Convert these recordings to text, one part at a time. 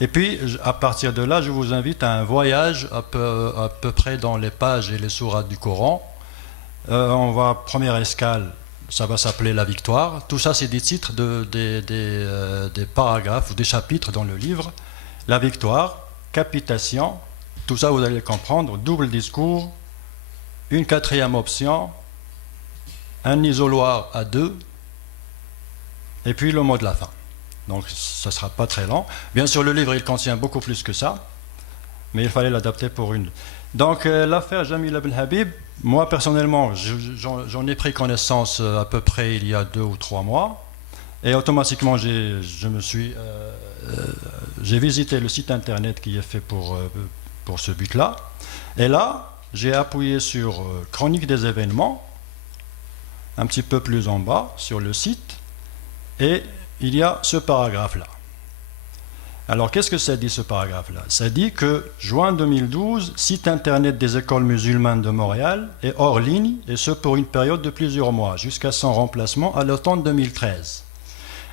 Et puis, à partir de là, je vous invite à un voyage à peu près dans les pages et les sourates du Coran. On va, première escale, ça va s'appeler La Victoire. Tout ça, c'est des titres des paragraphes ou des chapitres dans le livre. La Victoire, Capitation, tout ça vous allez le comprendre, double discours, une quatrième option, un isoloir à deux, et puis le mot de la fin. Donc ça ne sera pas très long. Bien sûr, le livre, il contient beaucoup plus que ça, mais il fallait l'adapter pour une. Donc l'affaire Jamil Ibn Habib, moi personnellement, j'en ai pris connaissance à peu près il y a 2 ou 3 mois, et automatiquement j'ai visité le site internet qui est fait pour ce but-là, et là j'ai appuyé sur Chronique des événements, un petit peu plus en bas sur le site, et il y a ce paragraphe-là. Alors, qu'est-ce que ça dit, ce paragraphe-là? Ça dit que, juin 2012, site internet des écoles musulmanes de Montréal est hors ligne, et ce pour une période de plusieurs mois, jusqu'à son remplacement à l'automne 2013.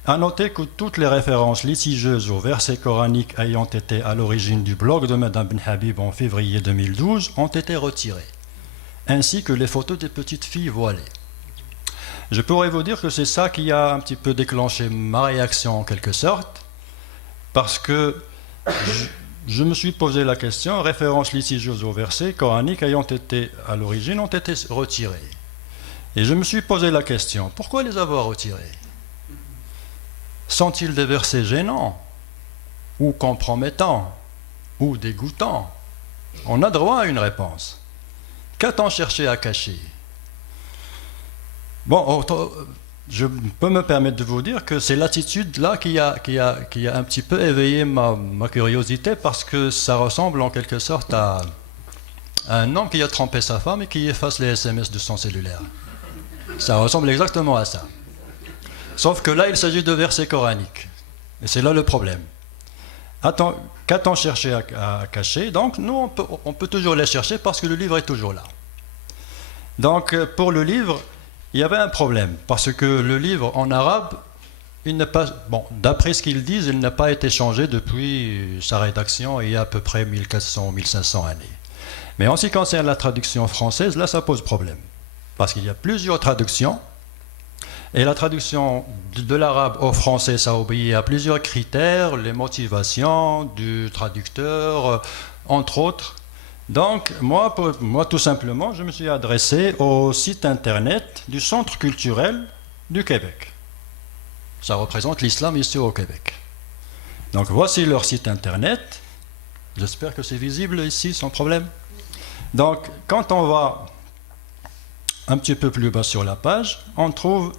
À noter que toutes les références litigieuses aux versets coraniques ayant été à l'origine du blog de Mme Ibn Habib en février 2012 ont été retirées, ainsi que les photos des petites filles voilées. Je pourrais vous dire que c'est ça qui a un petit peu déclenché ma réaction en quelque sorte, parce que je me suis posé la question, références litigieuses aux versets coraniques ayant été à l'origine ont été retirées. Et je me suis posé la question, pourquoi les avoir retirés? Sont-ils des versets gênants, ou compromettants, ou dégoûtants? On a droit à une réponse. Qu'a-t-on cherché à cacher? Bon, je peux me permettre de vous dire que c'est l'attitude-là qui a un petit peu éveillé ma curiosité, parce que ça ressemble en quelque sorte à un homme qui a trompé sa femme et qui efface les SMS de son cellulaire. Ça ressemble exactement à ça. Sauf que là, il s'agit de versets coraniques. Et c'est là le problème. Qu'a-t-on cherché à cacher? Donc, nous, on peut toujours les chercher parce que le livre est toujours là. Donc, pour le livre, il y avait un problème, parce que le livre en arabe, il n'est pas, bon, d'après ce qu'ils disent, il n'a pas été changé depuis sa rédaction il y a à peu près 1400 ou 1500 années. Mais en ce qui concerne la traduction française, là ça pose problème, parce qu'il y a plusieurs traductions, et la traduction de l'arabe au français, ça obéit à plusieurs critères, les motivations du traducteur, entre autres. Donc, moi, tout simplement, je me suis adressé au site internet du Centre culturel du Québec. Ça représente l'islam ici au Québec. Donc, voici leur site internet. J'espère que c'est visible ici, sans problème. Donc, quand on va un petit peu plus bas sur la page, on trouve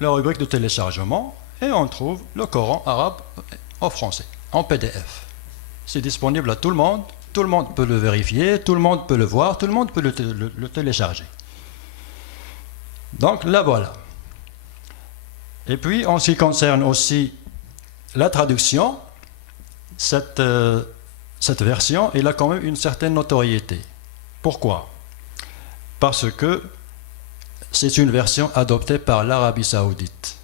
la rubrique de téléchargement et on trouve le Coran arabe en français, en PDF. C'est disponible à tout le monde. Tout le monde peut le vérifier, tout le monde peut le voir, tout le monde peut le télécharger. Donc là voilà. Et puis en ce qui concerne aussi la traduction, cette version, elle a quand même une certaine notoriété. Pourquoi? Parce que c'est une version adoptée par l'Arabie Saoudite.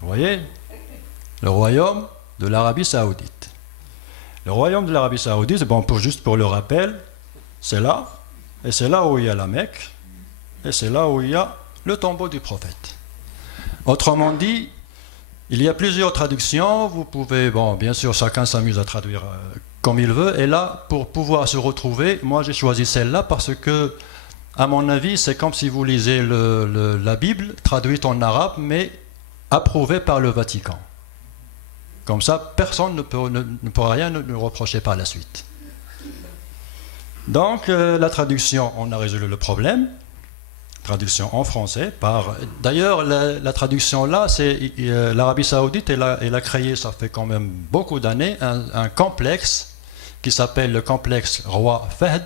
Vous voyez? Le royaume de l'Arabie Saoudite. Le royaume de l'Arabie Saoudite, bon, juste pour le rappel, c'est là, et c'est là où il y a la Mecque, et c'est là où il y a le tombeau du prophète. Autrement dit, il y a plusieurs traductions, vous pouvez, bon, bien sûr, chacun s'amuse à traduire comme il veut, et là, pour pouvoir se retrouver, moi j'ai choisi celle-là parce que, à mon avis, c'est comme si vous lisez la Bible, traduite en arabe, mais approuvée par le Vatican. Comme ça, personne ne pourra rien nous reprocher par la suite. Donc, la traduction, on a résolu le problème. Traduction en français. D'ailleurs, la traduction là, c'est l'Arabie Saoudite, elle a créé, ça fait quand même beaucoup d'années, un complexe qui s'appelle le complexe Roi Fahd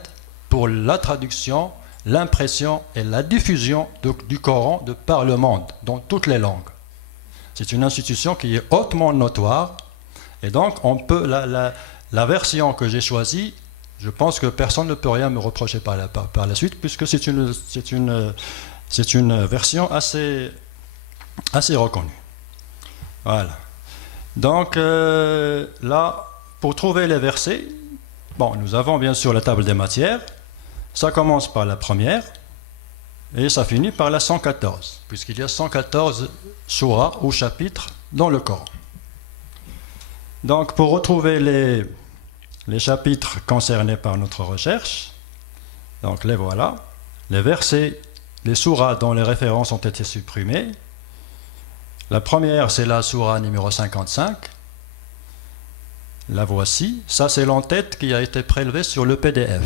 pour la traduction, l'impression et la diffusion du Coran de par le monde, dans toutes les langues. C'est une institution qui est hautement notoire, et donc on peut la version que j'ai choisie, je pense que personne ne peut rien me reprocher par la suite, puisque c'est une version assez reconnue. Voilà. Donc là, pour trouver les versets, bon, nous avons bien sûr la table des matières. Ça commence par la première et ça finit par la 114, puisqu'il y a 114 surahs ou chapitres dans le Coran. Donc pour retrouver les chapitres concernés par notre recherche, donc les voilà, les versets, les surahs dont les références ont été supprimées. La première, c'est la sourate numéro 55. La voici. Ça, c'est l'entête qui a été prélevée sur le PDF.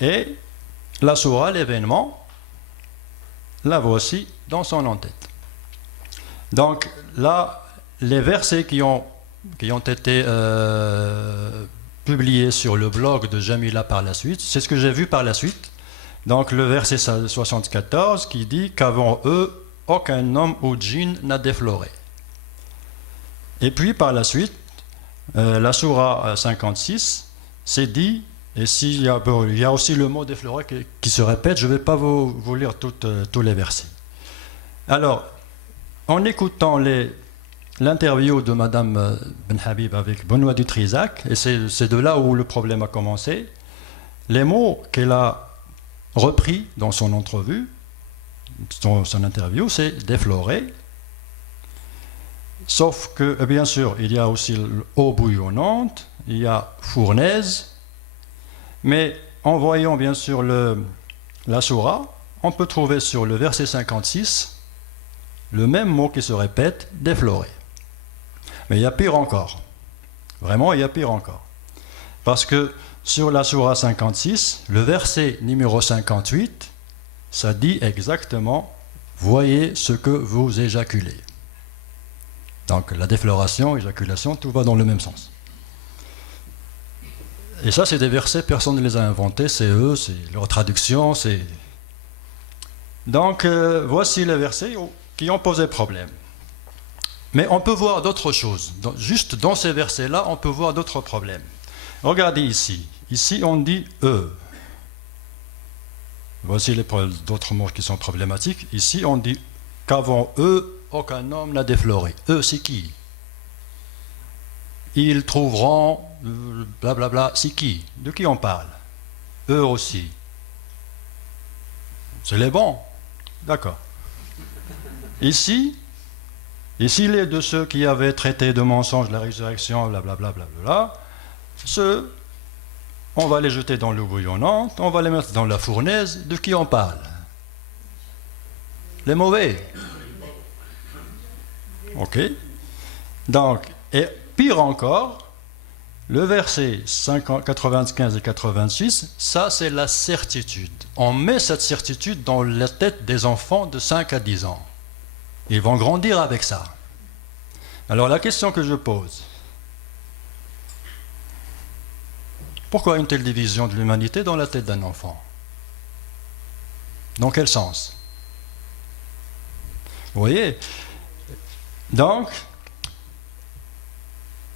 Et la sourate, l'événement, la voici dans son en-tête. Donc là, les versets qui ont été publiés sur le blog de Jamila par la suite, c'est ce que j'ai vu par la suite. Donc le verset 74 qui dit qu'avant eux, aucun homme ou djinn n'a défloré. Et puis par la suite, la sourate 56, c'est dit, et il y a aussi le mot défloré qui se répète, je ne vais pas vous lire tous les versets. Alors, en écoutant l'interview de Madame Ben Habib avec Benoît Dutrisac, et c'est de là où le problème a commencé, les mots qu'elle a repris dans son entrevue, son interview, c'est défloré. Sauf que, bien sûr, il y a aussi eau bouillonnante, il y a fournaise, mais en voyant bien sûr la sourate, on peut trouver sur le verset 56 le même mot qui se répète, défloré. Mais il y a pire encore. Vraiment, il y a pire encore. Parce que sur la sourate 56, le verset numéro 58, ça dit exactement « Voyez ce que vous éjaculez ». Donc la défloration, éjaculation, tout va dans le même sens. Et ça, c'est des versets, personne ne les a inventés, c'est eux, c'est leur traduction, c'est... Donc voici les versets qui ont posé problème. Mais on peut voir d'autres choses. Juste dans ces versets-là, on peut voir d'autres problèmes. Regardez ici. Ici, on dit « eux ». Voici d'autres mots qui sont problématiques. Ici, on dit qu'avant eux, aucun homme n'a défloré. Eux, c'est qui? Ils trouveront, blablabla, c'est qui? De qui on parle? Eux aussi. C'est les bons. D'accord. Ici, les de ceux qui avaient traité de mensonge la résurrection, blablabla, ceux, on va les jeter dans l'eau bouillonnante, on va les mettre dans la fournaise. De qui on parle? Les mauvais. Ok. Donc, et pire encore, le verset 95 et 86, ça c'est la certitude. On met cette certitude dans la tête des enfants de 5 à 10 ans. Ils vont grandir avec ça. Alors la question que je pose, pourquoi une telle division de l'humanité dans la tête d'un enfant? Dans quel sens? Vous voyez? Donc,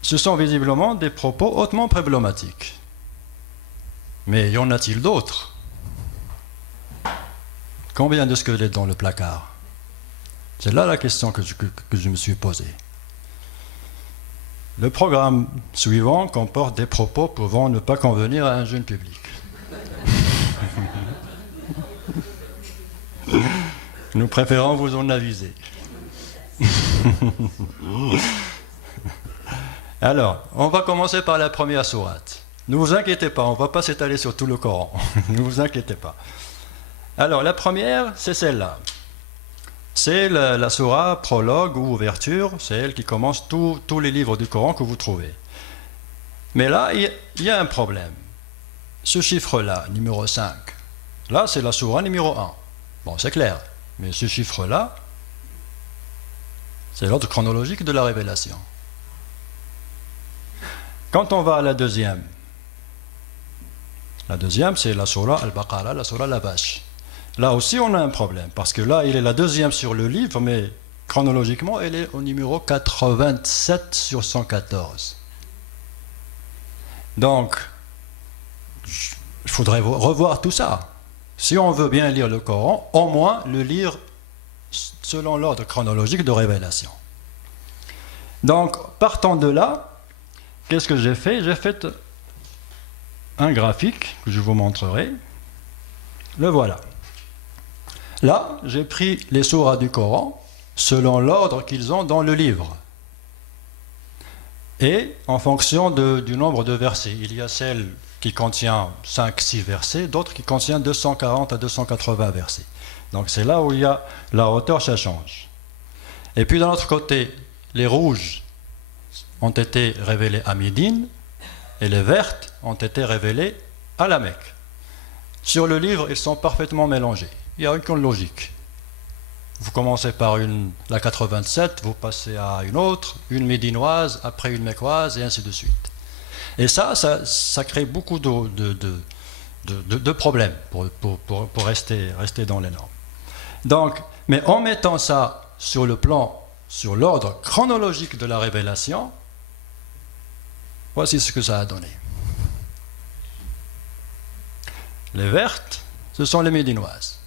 ce sont visiblement des propos hautement problématiques. Mais y en a-t-il d'autres? Combien de squelettes dans le placard? C'est là la question que je me suis posée. Le programme suivant comporte des propos pouvant ne pas convenir à un jeune public. Nous préférons vous en aviser. Alors, on va commencer par la première sourate. Ne vous inquiétez pas, on ne va pas s'étaler sur tout le Coran. Ne vous inquiétez pas. Alors, la première, c'est celle-là. C'est la sourate, prologue ou ouverture, c'est elle qui commence tous les livres du Coran que vous trouvez. Mais là, il y a un problème. Ce chiffre-là, numéro 5, là, c'est la sourate numéro 1. Bon, c'est clair. Mais ce chiffre-là, c'est l'ordre chronologique de la révélation. Quand on va à la deuxième, c'est la sourate Al-Baqarah, la sourate la vache. Là aussi, on a un problème, parce que là, il est la deuxième sur le livre, mais chronologiquement, elle est au numéro 87 sur 114. Donc, il faudrait revoir tout ça. Si on veut bien lire le Coran, au moins le lire selon l'ordre chronologique de révélation. Donc, partant de là, qu'est-ce que j'ai fait? J'ai fait un graphique que je vous montrerai. Le voilà. Là, j'ai pris les sourates du Coran selon l'ordre qu'ils ont dans le livre. Et en fonction du nombre de versets. Il y a celle qui contient 5-6 versets, d'autres qui contiennent 240 à 280 versets. Donc c'est là où il y a la hauteur, ça change. Et puis d'un autre côté, les rouges ont été révélés à Médine et les vertes ont été révélées à la Mecque. Sur le livre, ils sont parfaitement mélangés. Il n'y a aucune logique. Vous commencez par la 87, vous passez à une autre, une médinoise, après une mecquoise, et ainsi de suite. Et ça crée beaucoup de problèmes pour rester dans les normes. Donc, mais en mettant ça sur l'ordre chronologique de la révélation, voici ce que ça a donné. Les vertes, ce sont les médinoises.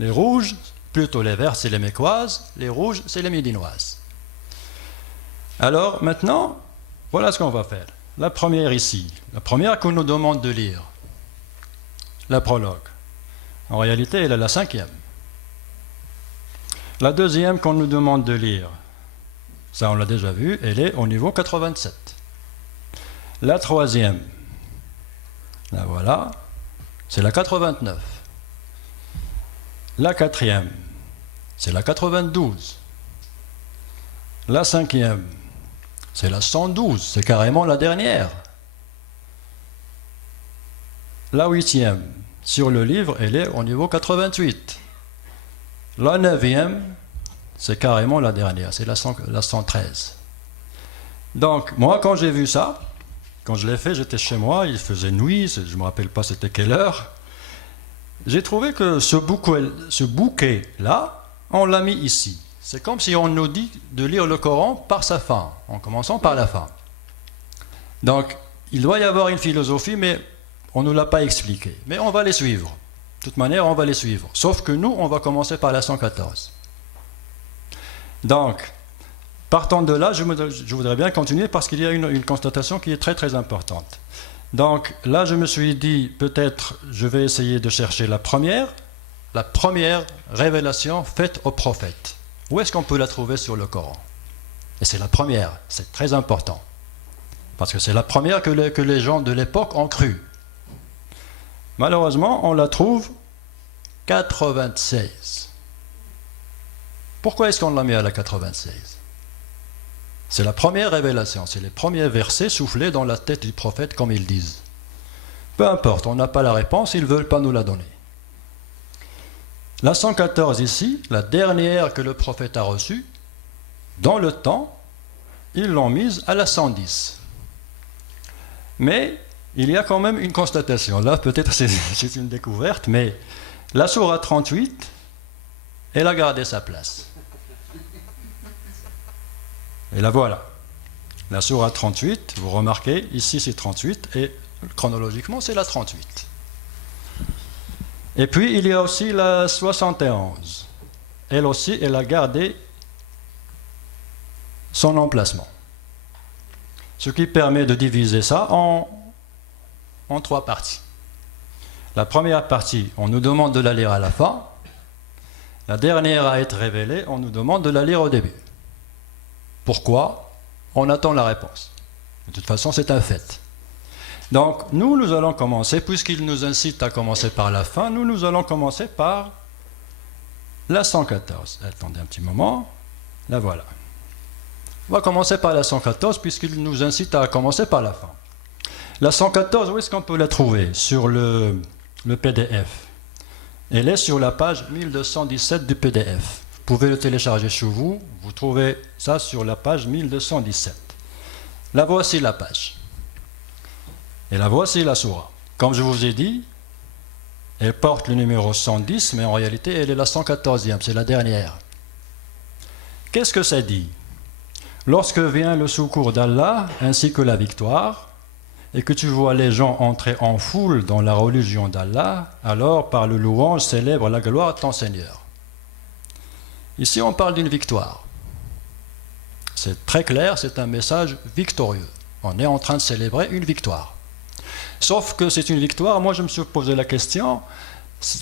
Les rouges, plutôt les verts, c'est les mecquoises. Les rouges, c'est les médinoises. Alors, maintenant, voilà ce qu'on va faire. La première ici, la première qu'on nous demande de lire, la prologue. En réalité, elle est la 5e. La deuxième qu'on nous demande de lire, ça on l'a déjà vu, elle est au niveau 87. La troisième, la voilà, c'est la 89. La quatrième, c'est la 92. La cinquième, c'est la 112, c'est carrément la dernière. La huitième, sur le livre, elle est au niveau 88. La neuvième, c'est carrément la dernière, c'est la 113. Donc, moi, quand j'ai vu ça, quand je l'ai fait, j'étais chez moi, il faisait nuit, je ne me rappelle pas c'était quelle heure. J'ai trouvé que ce bouquet-là, on l'a mis ici. C'est comme si on nous dit de lire le Coran par sa fin, en commençant par la fin. Donc, il doit y avoir une philosophie, mais on ne nous l'a pas expliqué. Mais on va les suivre. De toute manière, on va les suivre. Sauf que nous, on va commencer par la 114. Donc, partant de là, je voudrais bien continuer parce qu'il y a une constatation qui est très très importante. Donc là, je me suis dit, peut-être, je vais essayer de chercher la première révélation faite au prophète. Où est-ce qu'on peut la trouver sur le Coran? Et c'est la première, c'est très important. Parce que c'est la première que les gens de l'époque ont cru. Malheureusement, on la trouve 96. Pourquoi est-ce qu'on l'a mis à la 96? C'est la première révélation, c'est les premiers versets soufflés dans la tête du prophète, comme ils disent. Peu importe, on n'a pas la réponse, ils ne veulent pas nous la donner. La 114 ici, la dernière que le prophète a reçue, dans le temps, ils l'ont mise à la 110. Mais il y a quand même une constatation. Là, peut-être c'est une découverte, mais la sourate 38, elle a gardé sa place. Et la voilà. La sourate 38, vous remarquez, ici c'est 38, et chronologiquement c'est la 38. Et puis il y a aussi la 71. Elle aussi, elle a gardé son emplacement. Ce qui permet de diviser ça en 3 parties. La première partie, on nous demande de la lire à la fin. La dernière à être révélée, on nous demande de la lire au début. Pourquoi? On attend la réponse. De toute façon, c'est un fait. Donc, nous allons commencer, puisqu'il nous incite à commencer par la fin, nous allons commencer par la 114. Attendez un petit moment. La voilà. On va commencer par la 114, puisqu'il nous incite à commencer par la fin. La 114, où est-ce qu'on peut la trouver? Sur le PDF. Elle est sur la page 1217 du PDF. Vous pouvez le télécharger chez vous. Vous trouvez ça sur la page 1217. La voici la page. Et la voici la sourate. Comme je vous ai dit, elle porte le numéro 110, mais en réalité, elle est la 114e, c'est la dernière. Qu'est-ce que ça dit? Lorsque vient le secours d'Allah, ainsi que la victoire, et que tu vois les gens entrer en foule dans la religion d'Allah, alors par le louange célèbre la gloire de ton Seigneur. Ici, on parle d'une victoire. c'est très clair, c'est un message victorieux. On est en train de célébrer une victoire. Sauf que c'est une victoire, moi je me suis posé la question,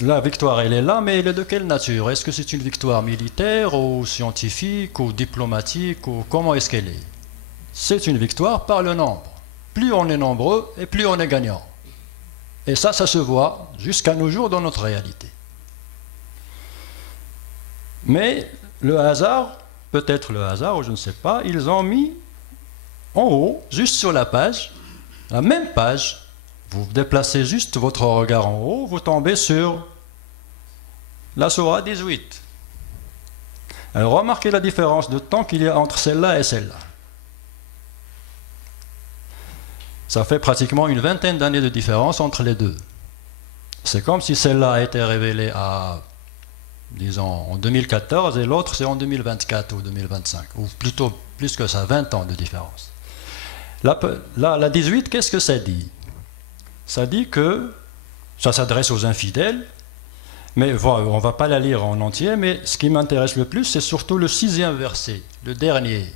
la victoire elle est là, mais elle est de quelle nature? Est-ce que c'est une victoire militaire ou scientifique ou diplomatique ou comment est-ce qu'elle est? C'est une victoire par le nombre. Plus on est nombreux et plus on est gagnant. Et ça se voit jusqu'à nos jours dans notre réalité. Mais le hasard, peut-être le hasard ou je ne sais pas, ils ont mis en haut, juste sur la page, la même page, vous déplacez juste votre regard en haut, vous tombez sur la Sourate 18. Alors remarquez la différence de temps qu'il y a entre celle-là et celle-là. Ça fait pratiquement une vingtaine d'années de différence entre les deux. C'est comme si celle-là a été révélée disons, en 2014 et l'autre c'est en 2024 ou 2025, ou plutôt plus que ça, 20 ans de différence. La 18, qu'est-ce que ça dit? Ça dit que ça s'adresse aux infidèles, mais voilà, on ne va pas la lire en entier, mais ce qui m'intéresse le plus, c'est surtout le 6e verset, le dernier.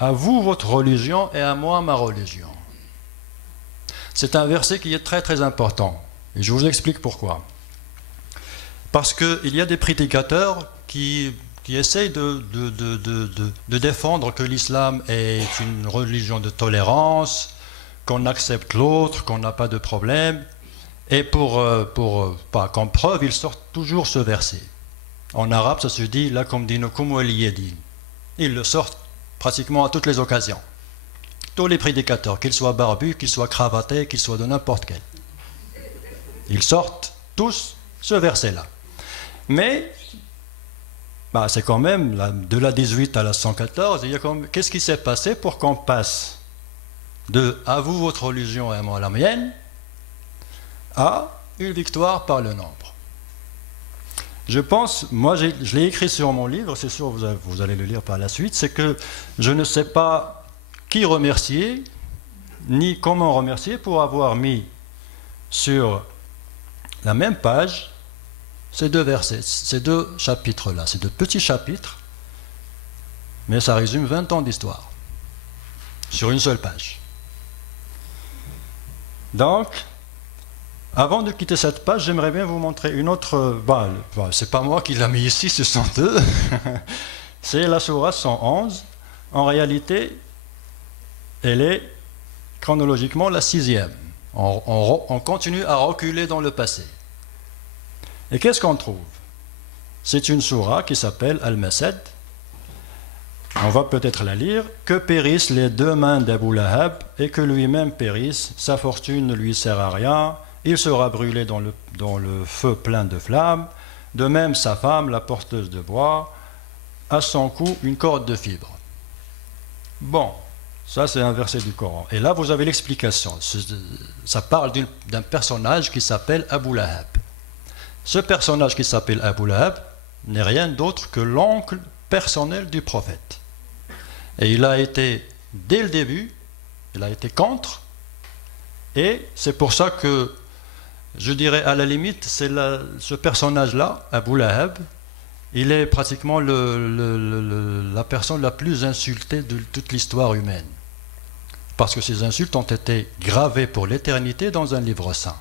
À vous votre religion et à moi ma religion. C'est un verset qui est très très important, et je vous explique pourquoi. Parce qu'il y a des prédicateurs qui essayent de défendre que l'islam est une religion de tolérance, qu'on accepte l'autre, qu'on n'a pas de problème. Et comme preuve, ils sortent toujours ce verset. En arabe, ça se dit « lakum dinukum waliya din ». Ils le sortent pratiquement à toutes les occasions. Tous les prédicateurs, qu'ils soient barbus, qu'ils soient cravatés, qu'ils soient de n'importe quel. Ils sortent tous ce verset-là. Mais, c'est quand même, de la 18 à la 114, qu'est-ce qui s'est passé pour qu'on passe de « à vous votre religion et à moi la mienne » à une victoire par le nombre. Je pense, moi je l'ai écrit sur mon livre, c'est sûr vous allez le lire par la suite, c'est que je ne sais pas qui remercier, ni comment remercier pour avoir mis sur la même page ces deux versets, ces deux chapitres-là, ces deux petits chapitres, mais ça résume 20 ans d'histoire, sur une seule page. Donc, avant de quitter cette page, j'aimerais bien vous montrer une autre, c'est pas moi qui l'ai mis ici, ce sont eux, c'est la sourate 111, en réalité, elle est chronologiquement la 6e, on continue à reculer dans le passé. Et qu'est-ce qu'on trouve? C'est une sourate qui s'appelle Al-Masad. On va peut-être la lire. Que périssent les deux mains d'Abu Lahab et que lui-même périsse, sa fortune ne lui sert à rien, il sera brûlé dans le feu plein de flammes, de même sa femme, la porteuse de bois, à son cou une corde de fibres. Bon, ça c'est un verset du Coran. Et là vous avez l'explication. Ça parle d'un personnage qui s'appelle Abu Lahab. Ce personnage qui s'appelle Abu Lahab n'est rien d'autre que l'oncle personnel du prophète. Et il a été, dès le début, il a été contre, et c'est pour ça que, je dirais à la limite, ce personnage-là, Abu Lahab, il est pratiquement la personne la plus insultée de toute l'histoire humaine. Parce que ces insultes ont été gravées pour l'éternité dans un livre saint.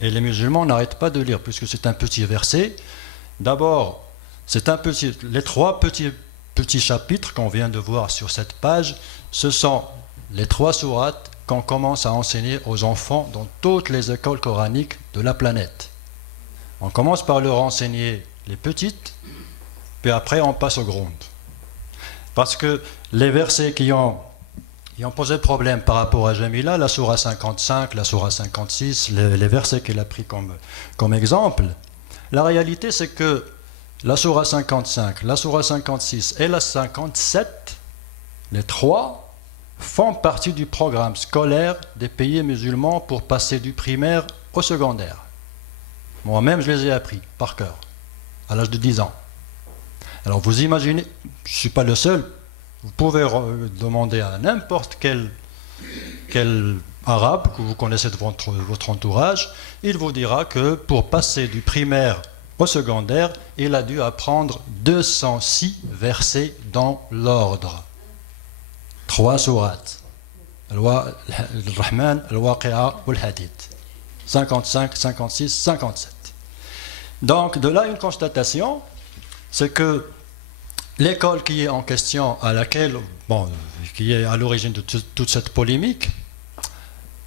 Et les musulmans n'arrêtent pas de lire, puisque c'est un petit verset. D'abord, les trois petits chapitres qu'on vient de voir sur cette page, ce sont les 3 sourates qu'on commence à enseigner aux enfants dans toutes les écoles coraniques de la planète. On commence par leur enseigner les petites, puis après on passe aux grandes. Parce que les versets qui ont posé problème par rapport à Jamila, la sourate 55, la sourate 56, les versets qu'elle a pris comme exemple, la réalité c'est que la sourate 55, la sourate 56 et la 57, les 3 font partie du programme scolaire des pays musulmans pour passer du primaire au secondaire. Moi-même je les ai appris par cœur, à l'âge de 10 ans. Alors vous imaginez, je ne suis pas le seul. Vous pouvez demander à n'importe quel arabe que vous connaissez de votre entourage, il vous dira que pour passer du primaire Au secondaire, il a dû apprendre 206 versets dans l'ordre. 3 sourates. Al-Rahman, Al-Waqi'a ou Al-Hadid. 55, 56, 57. Donc, de là, une constatation, c'est que l'école qui est en question, qui est à l'origine de toute cette polémique,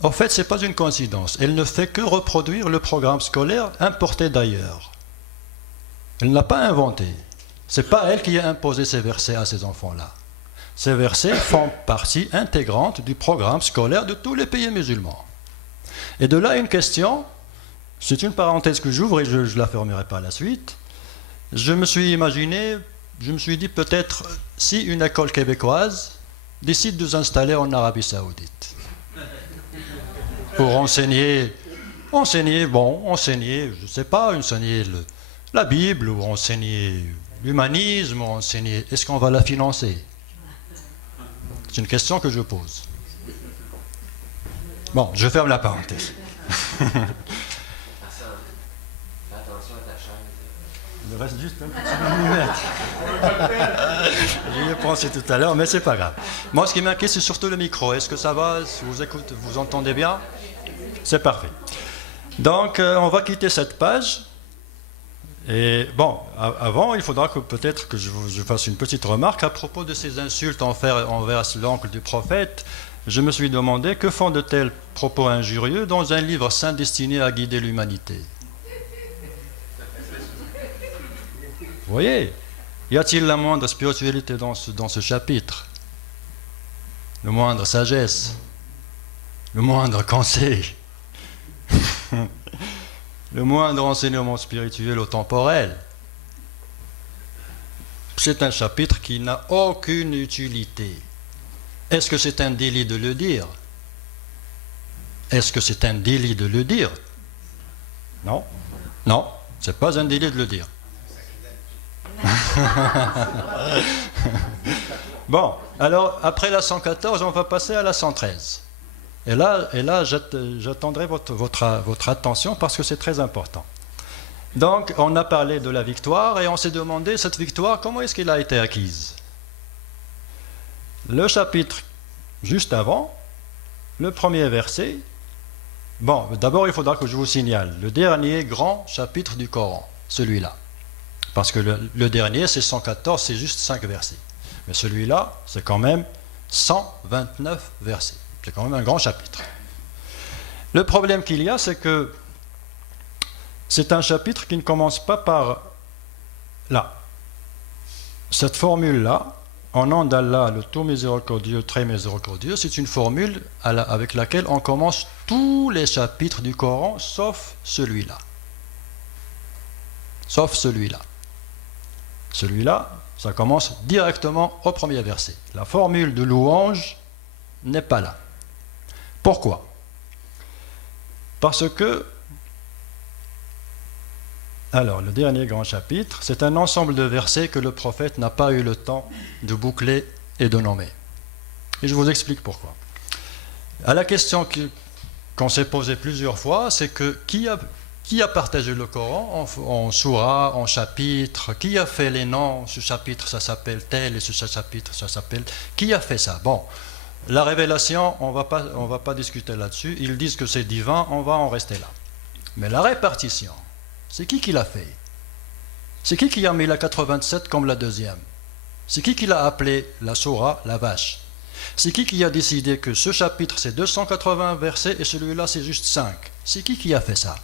en fait, ce n'est pas une coïncidence. Elle ne fait que reproduire le programme scolaire importé d'ailleurs. Elle ne l'a pas inventé. Ce n'est pas elle qui a imposé ces versets à ces enfants-là. Ces versets font partie intégrante du programme scolaire de tous les pays musulmans. Et de là, une question, c'est une parenthèse que j'ouvre et je ne la fermerai pas à la suite. Je me suis dit peut-être si une école québécoise décide de s'installer en Arabie Saoudite pour enseigner, je ne sais pas, enseigner la Bible ou enseigner l'humanisme, ou enseigner, est-ce qu'on va la financer? C'est une question que je pose. Bon, je ferme la parenthèse. Il reste juste un petit millimètre. J'y ai pensé tout à l'heure, mais c'est pas grave. Moi, ce qui m'inquiète, c'est surtout le micro. Est-ce que ça va? Vous entendez bien? C'est parfait. Donc, on va quitter cette page. Et bon, avant, il faudra que peut-être que je fasse une petite remarque à propos de ces insultes envers l'oncle du prophète. Je me suis demandé que font de tels propos injurieux dans un livre saint destiné à guider l'humanité. Vous voyez, y a-t-il la moindre spiritualité dans ce chapitre? Le moindre sagesse? Le moindre conseil? Le moindre enseignement spirituel ou temporel? C'est un chapitre qui n'a aucune utilité. Est-ce que c'est un délit de le dire? Est-ce que c'est un délit de le dire? Non. Non, c'est pas un délit de le dire. Bon, alors après la 114, on va passer à la 113. Et là j'attendrai votre attention parce que c'est très important. Donc, on a parlé de la victoire et on s'est demandé, cette victoire, comment est-ce qu'elle a été acquise? Le chapitre juste avant, le premier verset. Bon, d'abord, il faudra que je vous signale le dernier grand chapitre du Coran, celui-là. Parce que le dernier, c'est 114, c'est juste 5 versets. Mais celui-là, c'est quand même 129 versets. C'est quand même un grand chapitre. Le problème qu'il y a, c'est que c'est un chapitre qui ne commence pas par là. Cette formule-là, en nom d'Allah, le tout miséricordieux, très miséricordieux, c'est une formule avec laquelle on commence tous les chapitres du Coran, sauf celui-là. Sauf celui-là. Celui-là, ça commence directement au premier verset. La formule de louange n'est pas là. Pourquoi? Parce que, alors, le dernier grand chapitre, c'est un ensemble de versets que le prophète n'a pas eu le temps de boucler et de nommer. Et je vous explique pourquoi. À la question qu'on s'est posée plusieurs fois, c'est que qui a partagé le Coran en soura, en chapitre? Qui a fait les noms? Ce chapitre, ça s'appelle tel, et ce chapitre, ça s'appelle... Qui a fait ça? Bon, la révélation, on va pas discuter là-dessus. Ils disent que c'est divin, on va en rester là. Mais la répartition, c'est qui l'a fait? C'est qui a mis la 87 comme la deuxième? C'est qui l'a appelé la soura, la vache? C'est qui a décidé que ce chapitre, c'est 280 versets et celui-là, c'est juste 5? C'est qui a fait ça?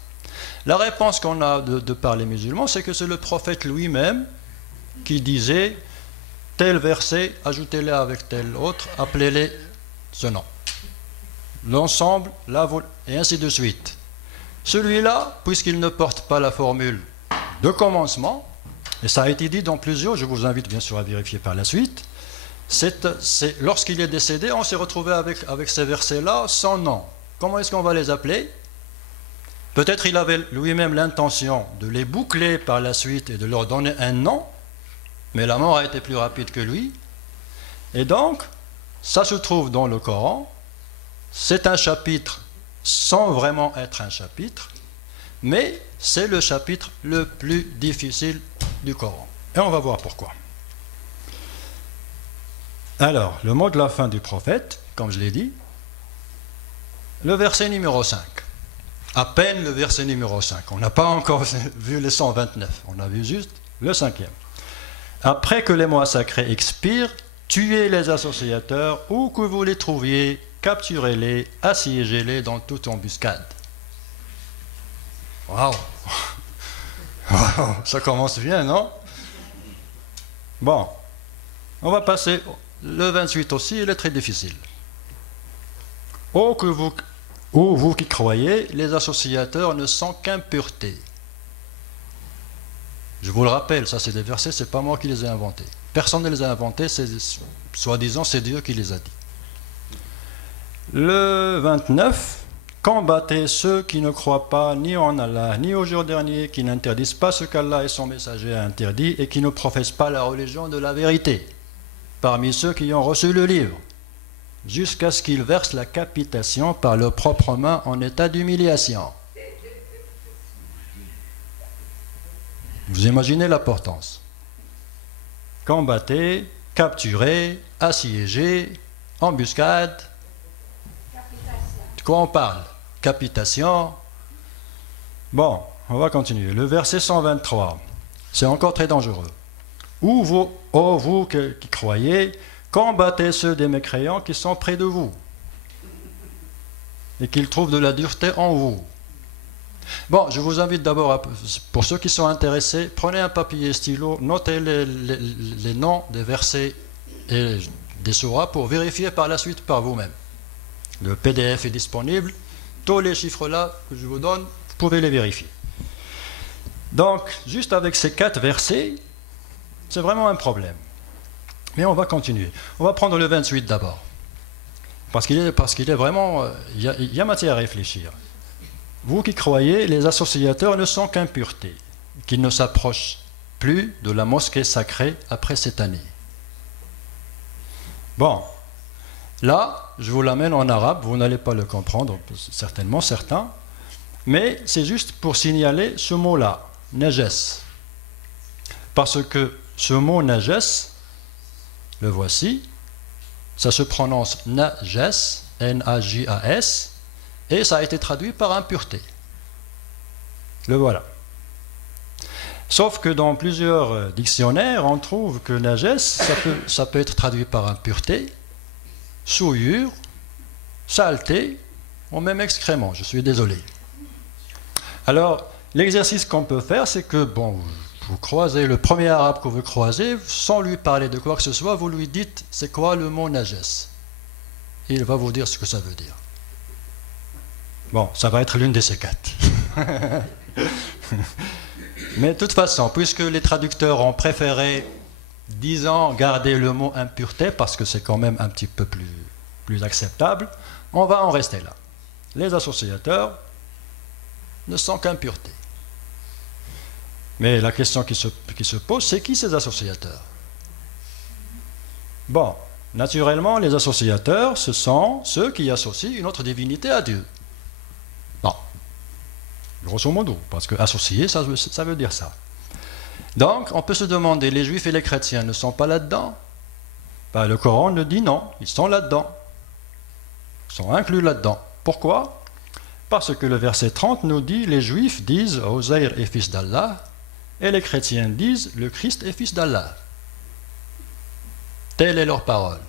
La réponse qu'on a de par les musulmans, c'est que c'est le prophète lui-même qui disait tel verset, ajoutez-les avec tel autre, appelez-les ce nom. L'ensemble, et ainsi de suite. Celui-là, puisqu'il ne porte pas la formule de commencement, et ça a été dit dans plusieurs, je vous invite bien sûr à vérifier par la suite, lorsqu'il est décédé, on s'est retrouvé avec ces versets-là sans nom. Comment est-ce qu'on va les appeler? Peut-être il avait lui-même l'intention de les boucler par la suite et de leur donner un nom, mais la mort a été plus rapide que lui. Et donc, ça se trouve dans le Coran. C'est un chapitre sans vraiment être un chapitre, mais c'est le chapitre le plus difficile du Coran. Et on va voir pourquoi. Alors, le mot de la fin du prophète, comme je l'ai dit, le verset numéro 5. À peine le verset numéro 5. On n'a pas encore vu les 129, on a vu juste le 5e. Après que les mois sacrés expirent, tuez les associateurs, où que vous les trouviez, capturez-les, assiégez-les dans toute embuscade. Waouh! Ça commence bien, non? Bon, on va passer. Le 28 aussi, il est très difficile. Ô vous qui croyez, les associateurs ne sont qu'impureté. Je vous le rappelle, ça c'est des versets, c'est pas moi qui les ai inventés. Personne ne les a inventés, soi-disant c'est Dieu qui les a dit. Le 29, combattez ceux qui ne croient pas ni en Allah, ni au jour dernier, qui n'interdisent pas ce qu'Allah et son messager a interdit et qui ne professent pas la religion de la vérité, parmi ceux qui ont reçu le livre, jusqu'à ce qu'ils versent la capitation par leurs propres mains en état d'humiliation. Vous imaginez l'importance. Combattez, capturez, assiégez, embuscade. De quoi on parle? Capitation. Bon, on va continuer. Le verset 123, c'est encore très dangereux. Ou vous, ô vous qui croyez, combattez ceux des mécréants qui sont près de vous et qu'ils trouvent de la dureté en vous. Bon, je vous invite d'abord, pour ceux qui sont intéressés, prenez un papier et stylo, notez les noms des versets et des sourates pour vérifier par la suite par vous-même. Le PDF est disponible, tous les chiffres là que je vous donne, vous pouvez les vérifier. Donc, juste avec ces 4 versets, c'est vraiment un problème. Mais on va continuer. On va prendre le 28 d'abord. Parce qu'il est vraiment... Il y a matière à réfléchir. Vous qui croyez, les associateurs ne sont qu'impureté, qu'ils ne s'approchent plus de la mosquée sacrée après cette année. Bon, là, je vous l'amène en arabe, vous n'allez pas le comprendre, certainement certains, mais c'est juste pour signaler ce mot-là, najas. Parce que ce mot najas, le voici, ça se prononce najas, N-A-J-A-S, et ça a été traduit par impureté. Le voilà. Sauf que dans plusieurs dictionnaires, on trouve que najas, ça peut être traduit par impureté, souillure, saleté, ou même excrément, je suis désolé. Alors, l'exercice qu'on peut faire, c'est que, bon, vous croisez le premier arabe que vous croisez, sans lui parler de quoi que ce soit, vous lui dites, c'est quoi le mot najas? Il va vous dire ce que ça veut dire. Bon, ça va être l'une de ces 4. Mais de toute façon, puisque les traducteurs ont préféré, disons, garder le mot impureté, parce que c'est quand même un petit peu plus acceptable, on va en rester là. Les associateurs ne sont qu'impureté. Mais la question qui se pose, c'est qui ces associateurs? Bon, naturellement, les associateurs, ce sont ceux qui associent une autre divinité à Dieu. Non, grosso modo, parce que associer, ça veut dire ça. Donc, on peut se demander, les juifs et les chrétiens ne sont pas là-dedans? Ben, le Coran nous dit non, ils sont là-dedans. Ils sont inclus là-dedans. Pourquoi? Parce que le verset 30 nous dit, les juifs disent, Ozaïr est fils d'Allah, et les chrétiens disent, le Christ est fils d'Allah. Telle est leur parole.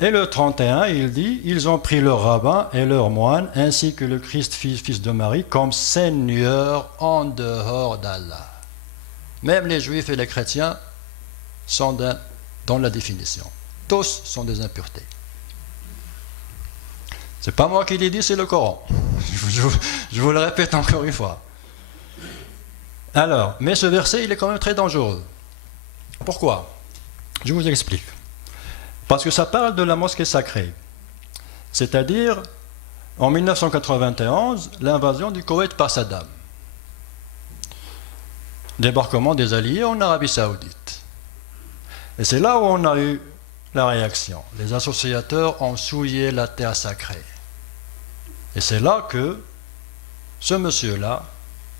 Et le 31, il dit, ils ont pris leur rabbin et leur moine, ainsi que le Christ, fils de Marie, comme Seigneur en dehors d'Allah. Même les juifs et les chrétiens sont dans la définition. Tous sont des impuretés. C'est pas moi qui l'ai dit, c'est le Coran. Je vous le répète encore une fois. Alors, mais ce verset, il est quand même très dangereux. Pourquoi? Je vous explique. Parce que ça parle de la mosquée sacrée. C'est-à-dire, en 1991, l'invasion du Koweït par Saddam. Débarquement des Alliés en Arabie Saoudite. Et c'est là où on a eu la réaction. Les associateurs ont souillé la terre sacrée. Et c'est là que ce monsieur-là,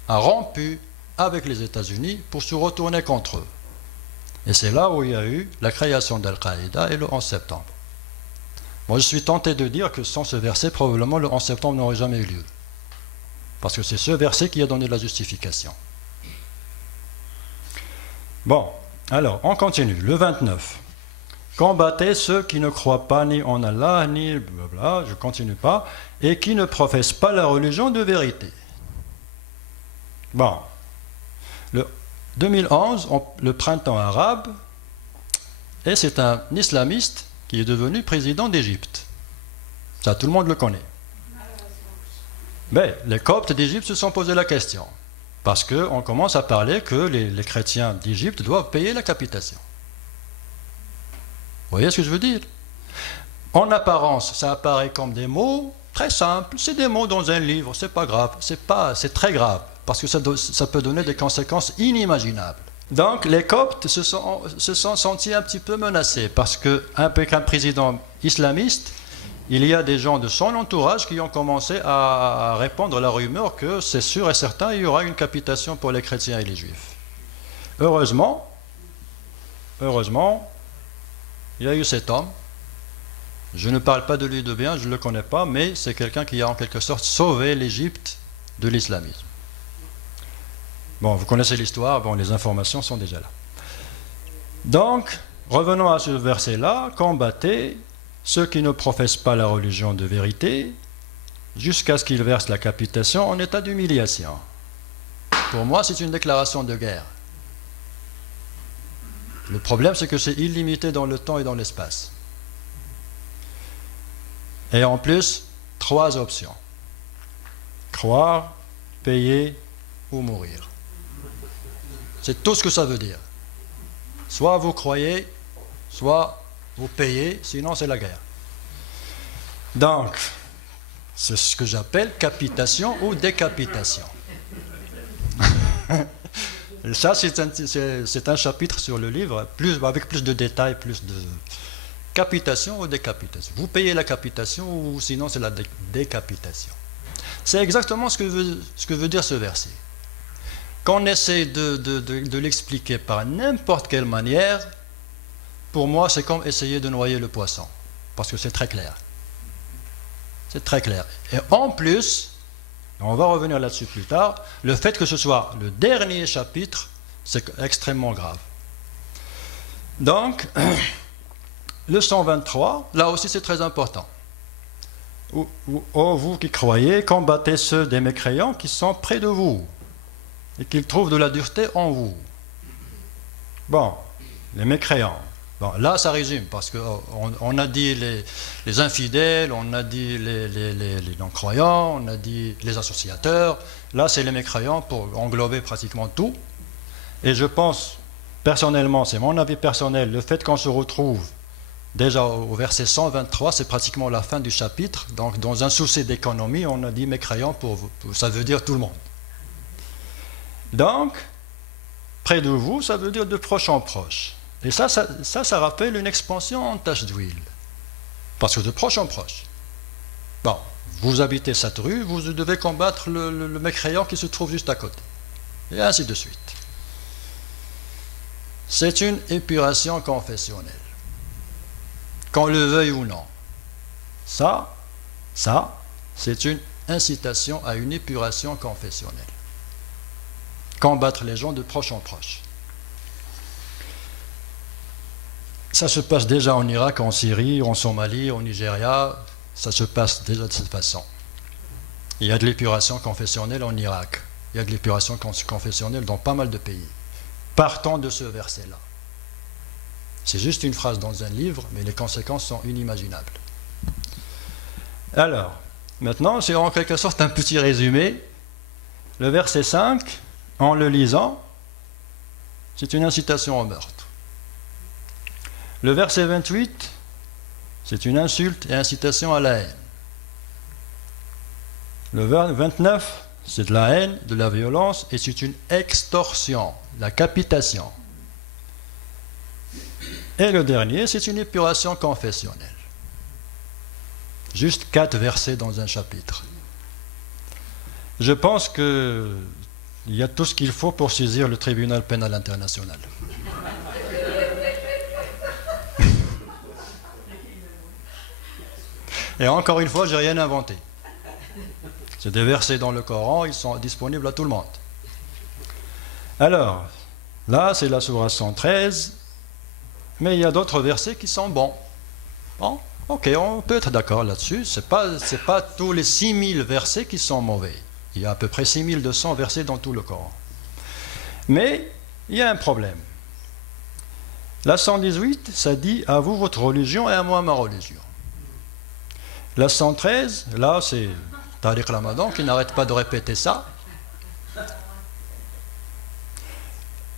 a rompu avec les États-Unis pour se retourner contre eux. Et c'est là où il y a eu la création d'Al-Qaïda et le 11 septembre. Moi, je suis tenté de dire que sans ce verset, probablement le 11 septembre n'aurait jamais eu lieu. Parce que c'est ce verset qui a donné la justification. Bon, alors, on continue. Le 29. Combattez ceux qui ne croient pas ni en Allah, ni blabla, je ne continue pas, et qui ne professent pas la religion de vérité. Bon, le 2011, le printemps arabe, et c'est un islamiste qui est devenu président d'Égypte. Ça, tout le monde le connaît. Mais les Coptes d'Égypte se sont posé la question, parce qu'on commence à parler que les chrétiens d'Égypte doivent payer la capitation. Vous voyez ce que je veux dire? En apparence, ça apparaît comme des mots très simples, c'est des mots dans un livre, c'est pas grave, c'est très grave, parce que ça peut donner des conséquences inimaginables. Donc les Coptes se sont sentis un petit peu menacés, parce qu'avec un président islamiste, il y a des gens de son entourage qui ont commencé à répandre la rumeur que c'est sûr et certain, il y aura une capitation pour les chrétiens et les juifs. Heureusement, il y a eu cet homme. Je ne parle pas de lui de bien, je ne le connais pas, mais c'est quelqu'un qui a en quelque sorte sauvé l'Égypte de l'islamisme. Bon, vous connaissez l'histoire, bon, les informations sont déjà là. Donc, revenons à ce verset-là, combattez ceux qui ne professent pas la religion de vérité, jusqu'à ce qu'ils versent la capitation en état d'humiliation. Pour moi, c'est une déclaration de guerre. Le problème, c'est que c'est illimité dans le temps et dans l'espace. Et en plus, 3 options. Croire, payer ou mourir. C'est tout ce que ça veut dire. Soit vous croyez, soit vous payez, sinon c'est la guerre. Donc, c'est ce que j'appelle capitation ou décapitation. Ça, c'est un chapitre sur le livre, avec plus de détails, plus de capitation ou décapitation. Vous payez la capitation ou sinon c'est la décapitation. C'est exactement ce que veut dire ce verset. Qu'on essaie de l'expliquer par n'importe quelle manière, pour moi, c'est comme essayer de noyer le poisson, parce que c'est très clair. C'est très clair. Et en plus, on va revenir là-dessus plus tard, le fait que ce soit le dernier chapitre, c'est extrêmement grave. Donc, le 123, là aussi c'est très important. Ô vous qui croyez, combattez ceux des mécréants qui sont près de vous et qu'ils trouvent de la dureté en vous. Bon, les mécréants. Bon, là, ça résume, parce qu'on a dit les infidèles, on a dit les non-croyants, on a dit les associateurs. Là, c'est les mécréants pour englober pratiquement tout. Et je pense, personnellement, c'est mon avis personnel, le fait qu'on se retrouve déjà au verset 123, c'est pratiquement la fin du chapitre. Donc, dans un souci d'économie, on a dit mécréants, ça veut dire tout le monde. Donc, près de vous, ça veut dire de proche en proche. Et ça rappelle une expansion en tache d'huile. Parce que de proche en proche. Bon, vous habitez cette rue, vous devez combattre le mécréant qui se trouve juste à côté. Et ainsi de suite. C'est une épuration confessionnelle. Qu'on le veuille ou non. Ça, c'est une incitation à une épuration confessionnelle. Combattre les gens de proche en proche. Ça se passe déjà en Irak, en Syrie, en Somalie, au Nigeria. Ça se passe déjà de cette façon. Il y a de l'épuration confessionnelle en Irak. Il y a de l'épuration confessionnelle dans pas mal de pays. Partons de ce verset-là. C'est juste une phrase dans un livre, mais les conséquences sont inimaginables. Alors, maintenant, c'est en quelque sorte un petit résumé. Le verset 5, en le lisant, c'est une incitation au meurtre. Le verset 28, c'est une insulte et incitation à la haine. Le 29, c'est de la haine, de la violence, et c'est une extorsion, la capitation. Et le dernier, c'est une épuration confessionnelle. Juste 4 versets dans un chapitre. Je pense que il y a tout ce qu'il faut pour saisir le tribunal pénal international. Et encore une fois, je n'ai rien inventé. C'est des versets dans le Coran, ils sont disponibles à tout le monde. Alors, là, c'est la sourate 113, mais il y a d'autres versets qui sont bons. Bon, ok, on peut être d'accord là-dessus. C'est pas tous les 6000 versets qui sont mauvais. Il y a à peu près 6200 versets dans tout le Coran. Mais il y a un problème. La 118, ça dit « À vous votre religion et à moi ma religion ». La 113, là, c'est Tariq Ramadan qui n'arrête pas de répéter ça.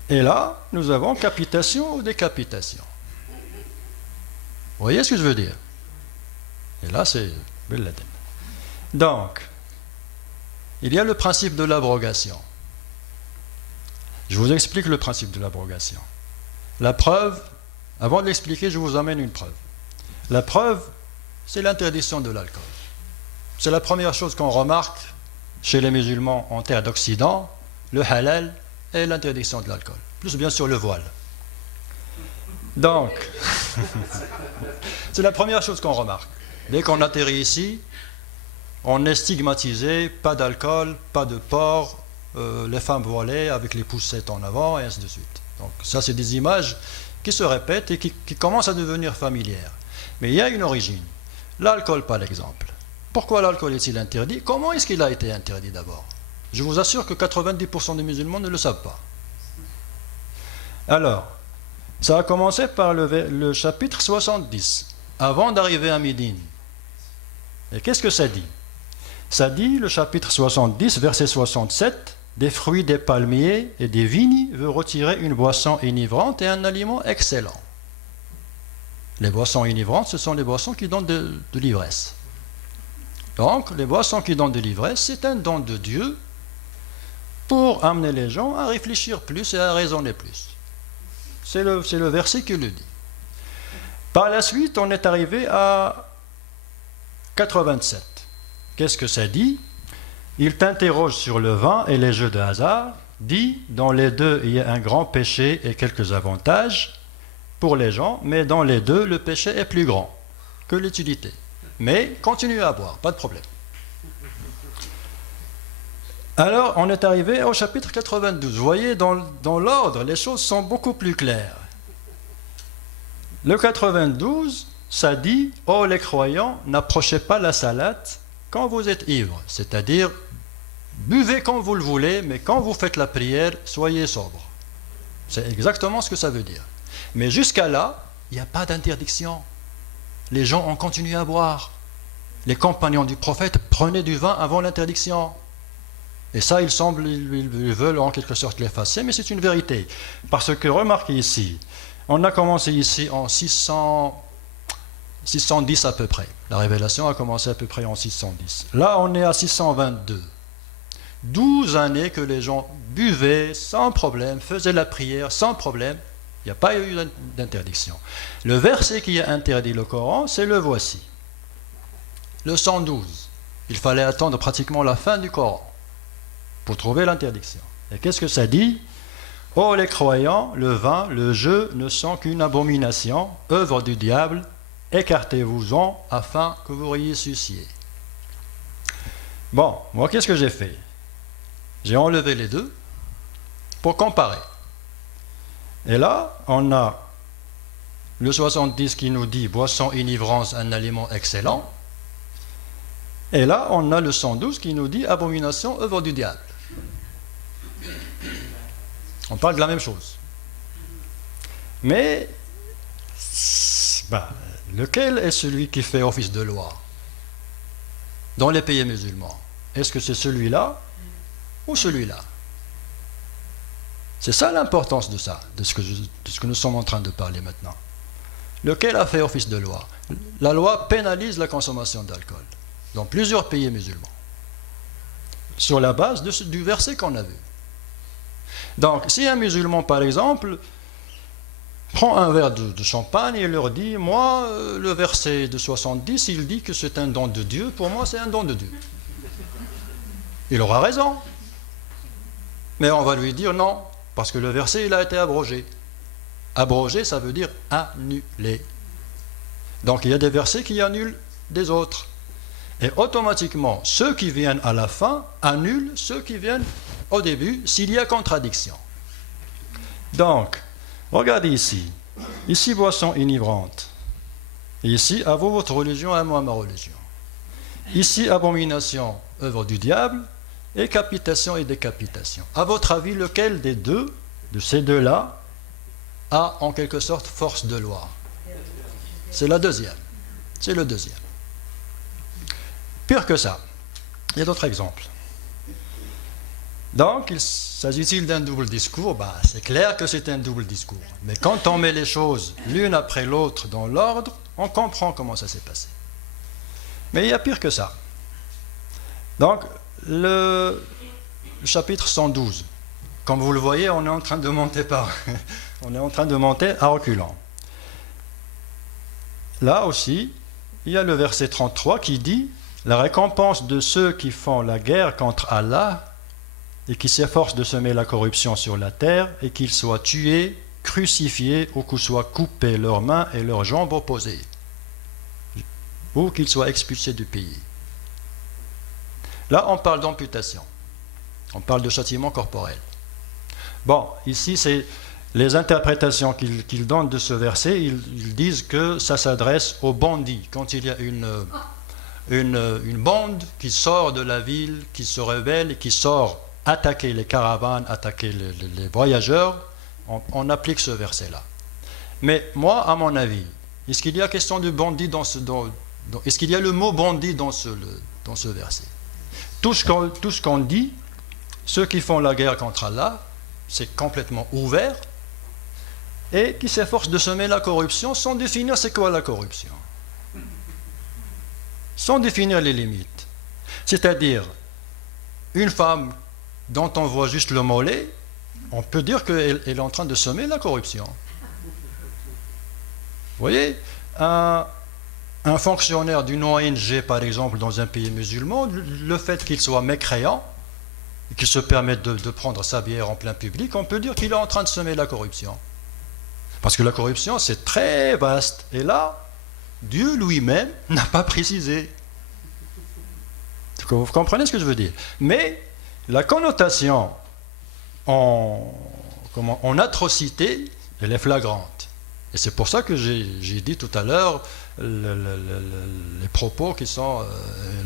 Et là, nous avons capitation ou décapitation. Vous voyez ce que je veux dire? Et là, c'est Bin Laden. Donc, il y a le principe de l'abrogation. Je vous explique le principe de l'abrogation. La preuve, avant de l'expliquer, je vous amène une preuve. La preuve, c'est l'interdiction de l'alcool. C'est la première chose qu'on remarque chez les musulmans en terre d'Occident, le halal et l'interdiction de l'alcool. Plus bien sûr le voile. Donc, c'est la première chose qu'on remarque. Dès qu'on atterrit ici, on est stigmatisé, pas d'alcool, pas de porc, les femmes voilées avec les poussettes en avant, et ainsi de suite. Donc ça, c'est des images qui se répètent et qui commencent à devenir familières. Mais il y a une origine. L'alcool, par exemple. Pourquoi l'alcool est-il interdit? Comment est-ce qu'il a été interdit d'abord? Je vous assure que 90% des musulmans ne le savent pas. Alors, ça a commencé par le chapitre 70, avant d'arriver à Médine. Et qu'est-ce que ça dit? Ça dit, le chapitre 70, verset 67, « Des fruits des palmiers et des vignes veut retirer une boisson enivrante et un aliment excellent. » Les boissons enivrantes, ce sont les boissons qui donnent de l'ivresse. Donc, les boissons qui donnent de l'ivresse, c'est un don de Dieu pour amener les gens à réfléchir plus et à raisonner plus. C'est le verset qui le dit. Par la suite, on est arrivé à 87. Qu'est-ce que ça dit? Il t'interroge sur le vin et les jeux de hasard, dit, dans les deux, il y a un grand péché et quelques avantages pour les gens, mais dans les deux, le péché est plus grand que l'utilité. Mais continuez à boire, pas de problème. Alors, on est arrivé au chapitre 92. Vous voyez, dans l'ordre, les choses sont beaucoup plus claires. Le 92, ça dit « Oh les croyants, n'approchez pas la salade quand vous êtes ivres. » C'est-à-dire, buvez quand vous le voulez, mais quand vous faites la prière, soyez sobre. C'est exactement ce que ça veut dire. Mais jusqu'à là, il n'y a pas d'interdiction. Les gens ont continué à boire. Les compagnons du prophète prenaient du vin avant l'interdiction. Et ça, ils veulent en quelque sorte l'effacer, mais c'est une vérité. Parce que, remarquez ici, on a commencé ici en 610 à peu près. La révélation a commencé à peu près en 610. Là, on est à 622. 12 années que les gens buvaient sans problème, faisaient la prière sans problème. Il n'y a pas eu d'interdiction. Le verset qui a interdit le Coran, c'est le voici. Le 112. Il fallait attendre pratiquement la fin du Coran pour trouver l'interdiction. Et qu'est-ce que ça dit? Oh les croyants, le vin, le jeu ne sont qu'une abomination, œuvre du diable, écartez-vous-en afin que vous réussissiez. Bon, moi qu'est-ce que j'ai fait? J'ai enlevé les deux pour comparer. Et là, on a le 70 qui nous dit boisson enivrance, un aliment excellent. Et là, on a le 112 qui nous dit abomination, œuvre du diable. On parle de la même chose. Mais, lequel est celui qui fait office de loi dans les pays musulmans? Est-ce que c'est celui-là ou celui-là? C'est ça l'importance de ça, de ce que nous sommes en train de parler maintenant. Lequel a fait office de loi? La loi pénalise la consommation d'alcool dans plusieurs pays musulmans, sur la base du verset qu'on a vu. Donc, si un musulman, par exemple, prend un verre de champagne et leur dit « Moi, le verset de 70, il dit que c'est un don de Dieu, pour moi c'est un don de Dieu. » Il aura raison. Mais on va lui dire non, parce que le verset, il a été abrogé. Abrogé, ça veut dire annulé. Donc il y a des versets qui annulent des autres. Et automatiquement, ceux qui viennent à la fin annulent ceux qui viennent au début, s'il y a contradiction. Donc, regardez ici. Ici, boisson enivrante. Et ici, à vous votre religion, à moi ma religion. Ici, abomination, œuvre du diable, et capitation et décapitation. À votre avis, lequel des deux, de ces deux-là, a en quelque sorte force de loi? C'est la deuxième. C'est le deuxième. Pire que ça, il y a d'autres exemples. Donc, s'agit-il d'un double discours? C'est clair que c'est un double discours. Mais quand on met les choses l'une après l'autre dans l'ordre, on comprend comment ça s'est passé. Mais il y a pire que ça. Donc, le chapitre 112, comme vous le voyez, on est en train de monter on est en train de monter à reculons. Là aussi, il y a le verset 33 qui dit « La récompense de ceux qui font la guerre contre Allah et qui s'efforcent de semer la corruption sur la terre et qu'ils soient tués, crucifiés ou qu'ils soient coupés leurs mains et leurs jambes opposées ou qu'ils soient expulsés du pays. » Là, on parle d'amputation. On parle de châtiment corporel. Bon, ici, c'est les interprétations qu'ils donnent de ce verset. Ils disent que ça s'adresse aux bandits. Quand il y a une bande qui sort de la ville, qui se rebelle et qui sort attaquer les caravanes, attaquer les voyageurs, on applique ce verset-là. Mais moi, à mon avis, est-ce qu'il y a question de bandit est-ce qu'il y a le mot bandit dans ce verset? Tout ce qu'on dit, ceux qui font la guerre contre Allah, c'est complètement ouvert, et qui s'efforcent de semer la corruption sans définir c'est quoi la corruption. Sans définir les limites. C'est-à-dire, une femme dont on voit juste le mollet, on peut dire qu'elle est en train de semer la corruption. Vous voyez, un fonctionnaire d'une ONG, par exemple, dans un pays musulman, le fait qu'il soit mécréant, et qu'il se permette de prendre sa bière en plein public, on peut dire qu'il est en train de semer la corruption. Parce que la corruption, c'est très vaste. Et là, Dieu lui-même n'a pas précisé. Vous comprenez ce que je veux dire? Mais la connotation en atrocité, elle est flagrante. Et c'est pour ça que j'ai dit tout à l'heure les propos qui sont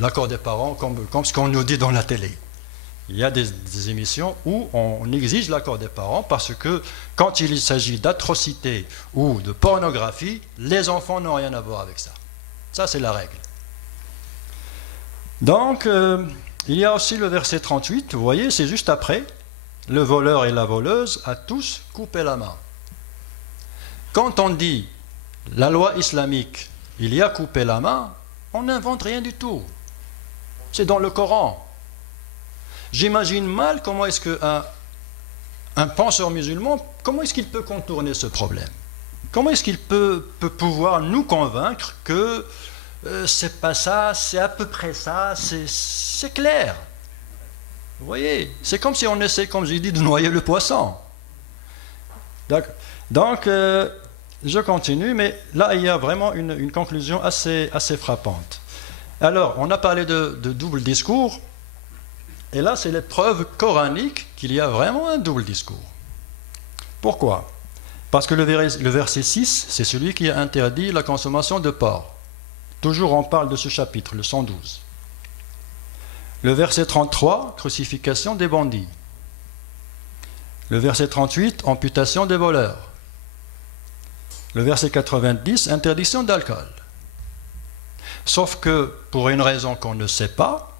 l'accord des parents, comme ce qu'on nous dit dans la télé. Il y a des émissions où on exige l'accord des parents parce que quand il s'agit d'atrocité ou de pornographie, les enfants n'ont rien à voir avec ça. Ça, c'est la règle. Donc, il y a aussi le verset 38, vous voyez, c'est juste après. Le voleur et la voleuse a tous coupé la main. Quand on dit la loi islamique, il y a coupé la main, on n'invente rien du tout. C'est dans le Coran. J'imagine mal comment est-ce qu'un penseur musulman, comment est-ce qu'il peut contourner ce problème? Comment est-ce qu'il peut pouvoir nous convaincre que c'est pas ça, c'est à peu près ça, c'est clair? Vous voyez, c'est comme si on essaie, comme j'ai dit, de noyer le poisson. Donc, je continue, mais là, il y a vraiment une conclusion assez frappante. Alors, on a parlé de double discours. Et là, c'est les preuves coraniques qu'il y a vraiment un double discours. Pourquoi? Parce que le verset 6, c'est celui qui a interdit la consommation de porc. Toujours on parle de ce chapitre, le 112. Le verset 33, crucifixion des bandits. Le verset 38, amputation des voleurs. Le verset 90, interdiction d'alcool. Sauf que, pour une raison qu'on ne sait pas,